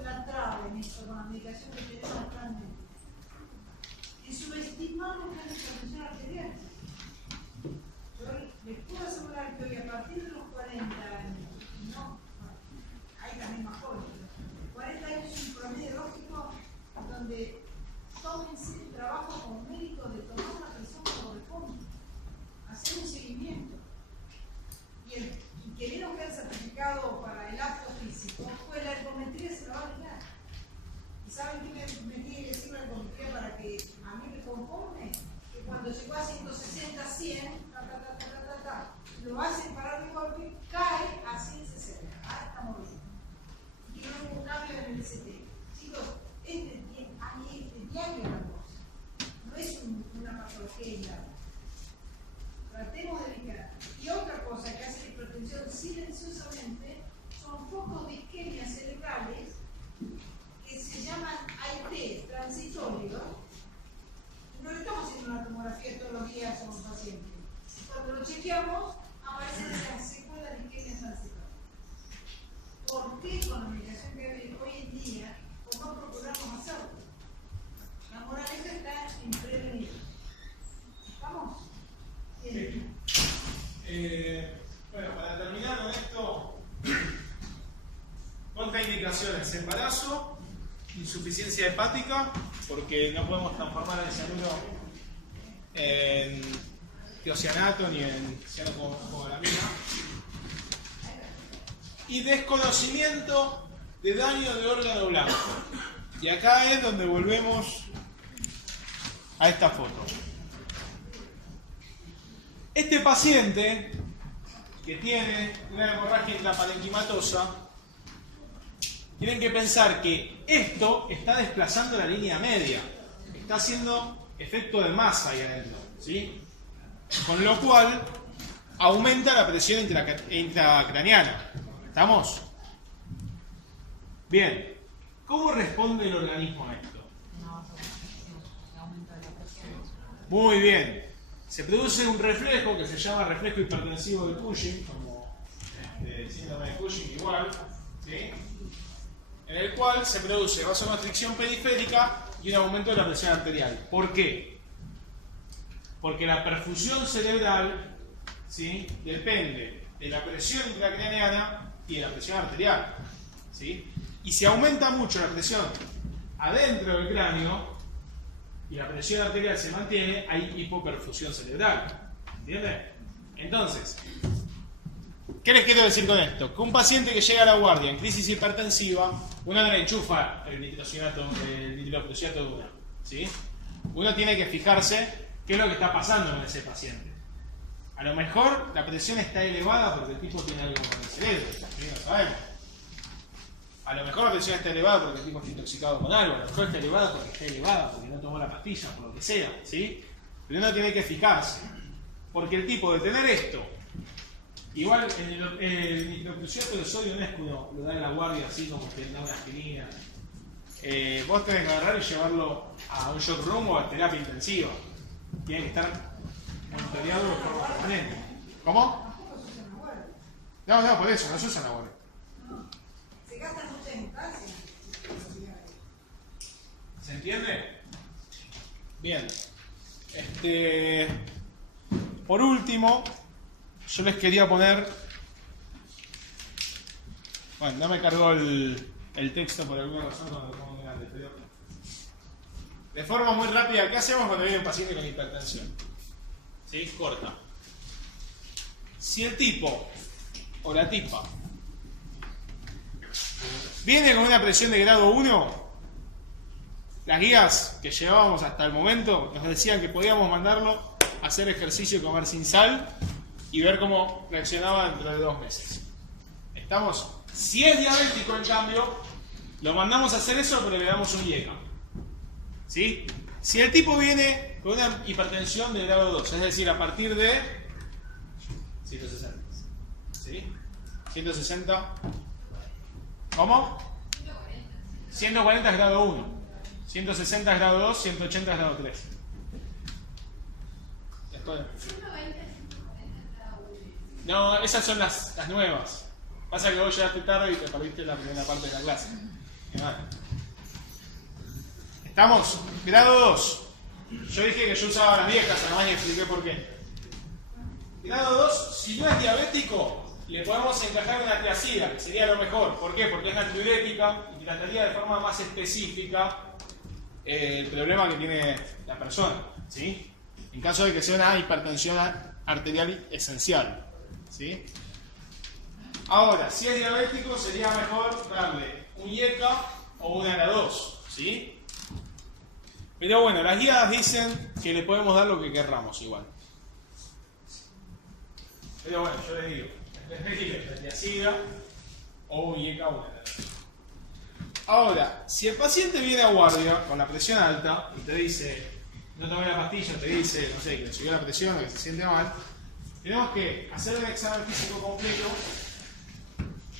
la traba en esto con la medicación que tenemos actualmente? En subestimar lo que es la hipertensión arterial. Yo les puedo asegurar que hoy, a partir de los 40 años, no, hay también más jóvenes, 40 años es un promedio lógico donde tómense el trabajo con médicos de tomar la presión que corresponde, hacer un seguimiento. Y que vieron que el certificado para el acto físico, pues la ergometría se la va a brindar. ¿Y saben qué me tiene que decir la ergometría para que a mí me conforme? Que cuando llegó a 160, 100, lo hacen parar de golpe, cae a 160. Ah, estamos bien. Y que no hubo un cambio en el ST. Chicos, este diario la cosa. No es una patología. Tratemos de evitar. Y otra cosa que hace la hipertensión silenciosamente son focos de isquemia cerebrales que se llaman AIT, transitorios. No le estamos haciendo una tomografía todos los días a un paciente. Cuando lo chequeamos, aparecen esas secuelas de isquemia transitoria. ¿Por qué con la medicación que hay hoy en día, o no procuramos hacerlo? La moraleja está en prevenir. ¿Vamos? Bien. Bueno, para terminar con esto, contraindicaciones: embarazo, insuficiencia hepática, porque no podemos transformar el cianuro en tiocianato ni en cianocobalamina, y desconocimiento de daño de órgano blanco. Y acá es donde volvemos a esta foto. Este paciente que tiene una hemorragia intraparenquimatosa, tienen que pensar que esto está desplazando la línea media, está haciendo efecto de masa ahí adentro, ¿sí? Con lo cual aumenta la presión intracraneana. ¿Estamos? Bien. ¿Cómo responde el organismo a esto? Muy bien. Se produce un reflejo que se llama reflejo hipertensivo de Cushing, como síndrome de Cushing igual, ¿sí? En el cual se produce vasoconstricción periférica y un aumento de la presión arterial. ¿Por qué? Porque la perfusión cerebral, ¿sí?, depende de la presión intracraneana y de la presión arterial, ¿sí? Y si aumenta mucho la presión adentro del cráneo y la presión arterial se mantiene, hay hipoperfusión cerebral. ¿Entienden? Entonces, ¿qué les quiero decir con esto? Que un paciente que llega a la guardia en crisis hipertensiva, uno no le enchufa el nitrocinato, el nitrocruciato de una, ¿sí? Uno tiene que fijarse qué es lo que está pasando con ese paciente. A lo mejor la presión está elevada porque el tipo tiene algo con el cerebro, ¿sí? No sabemos. A lo mejor la presión está elevada porque el tipo está intoxicado con algo, a lo mejor está elevada porque no tomó la pastilla, por lo que sea, ¿sí? Pero uno tiene que fijarse, porque el tipo de tener esto, igual el nitrocruciato de sodio no es que uno lo da en la guardia así como que da una aspirina. Vos tenés que agarrar y llevarlo a un shock room o a terapia intensiva. Tiene que estar monitoreado de forma permanente. ¿Cómo? No, por eso, no se usa en la guardia. Se gasta mucha instancia. ¿Se entiende? Bien. Por último, yo les quería poner... Bueno, no me cargó el texto por alguna razón cuando lo pongo grande, pero... De forma muy rápida, ¿qué hacemos cuando viene un paciente con hipertensión? ¿Sí? Corta. Si el tipo o la tipa viene con una presión de grado 1, las guías que llevábamos hasta el momento nos decían que podíamos mandarlo a hacer ejercicio y comer sin sal y ver cómo reaccionaba dentro de 2 meses. ¿Estamos? Si es diabético, en cambio, lo mandamos a hacer eso, pero le damos un IECA. ¿Sí? Si el tipo viene con una hipertensión de grado 2, es decir, a partir de 160. ¿Sí? 160. ¿Cómo? 140 es grado 1. 160 es grado 2, 180 es grado 3. Después. No, esas son las nuevas. Pasa que vos llegaste tarde y te perdiste la primera parte de la clase. Qué mal. ¿Estamos? Grado 2. Yo dije que yo usaba las viejas, además y expliqué por qué. Grado 2, si no es diabético, le podemos encajar una tiazida, que sería lo mejor. ¿Por qué? Porque es natriurética y trataría de forma más específica el problema que tiene la persona, ¿sí? En caso de que sea una hipertensión arterial esencial, ¿sí? Ahora, si es diabético, sería mejor darle un IECA o una ARA2, ¿sí? Pero bueno, las guías dicen que le podemos dar lo que querramos igual. Pero bueno, yo les digo, la tiazida o un IECA o una ARA2. Ahora, si el paciente viene a guardia con la presión alta y te dice, no tomé la pastilla, te dice, no sé, que le subió la presión o que se siente mal, tenemos que hacer un examen físico completo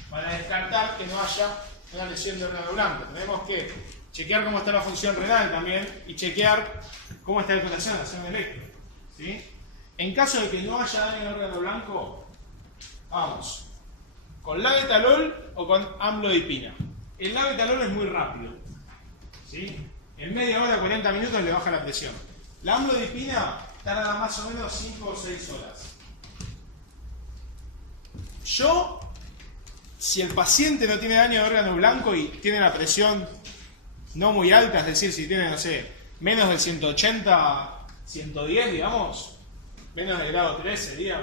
para descartar que no haya una lesión de órgano blanco. Tenemos que chequear cómo está la función renal también y chequear cómo está el corazón, hacer un electro, ¿sí? En caso de que no haya daño en órgano blanco, vamos con labetalol o con amlodipina. El labetalol es muy rápido, ¿sí? En media hora, 40 minutos le baja la presión. La amlodipina tarda más o menos 5 o 6 horas. Si el paciente no tiene daño de órgano blanco y tiene la presión no muy alta, es decir, si tiene, no sé, menos de 180, 110, digamos, menos de grado 3 sería,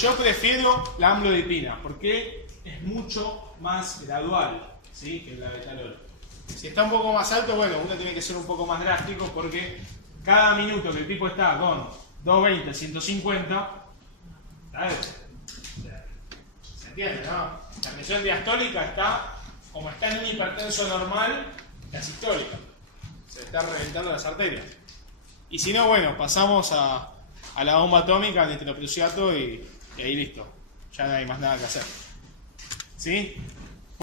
yo prefiero la amlodipina, porque es mucho más gradual, ¿sí?, que el labetalol. Si está un poco más alto, bueno, uno tiene que ser un poco más drástico, porque cada minuto que el tipo está con 220, 150, ¿sabes? ¿Se entiende, no? La presión diastólica está, como está en un hipertenso normal, la sistólica. Se está reventando las arterias. Y si no, bueno, pasamos a la bomba atómica, nitroprusiato y ahí listo. Ya no hay más nada que hacer. ¿Sí?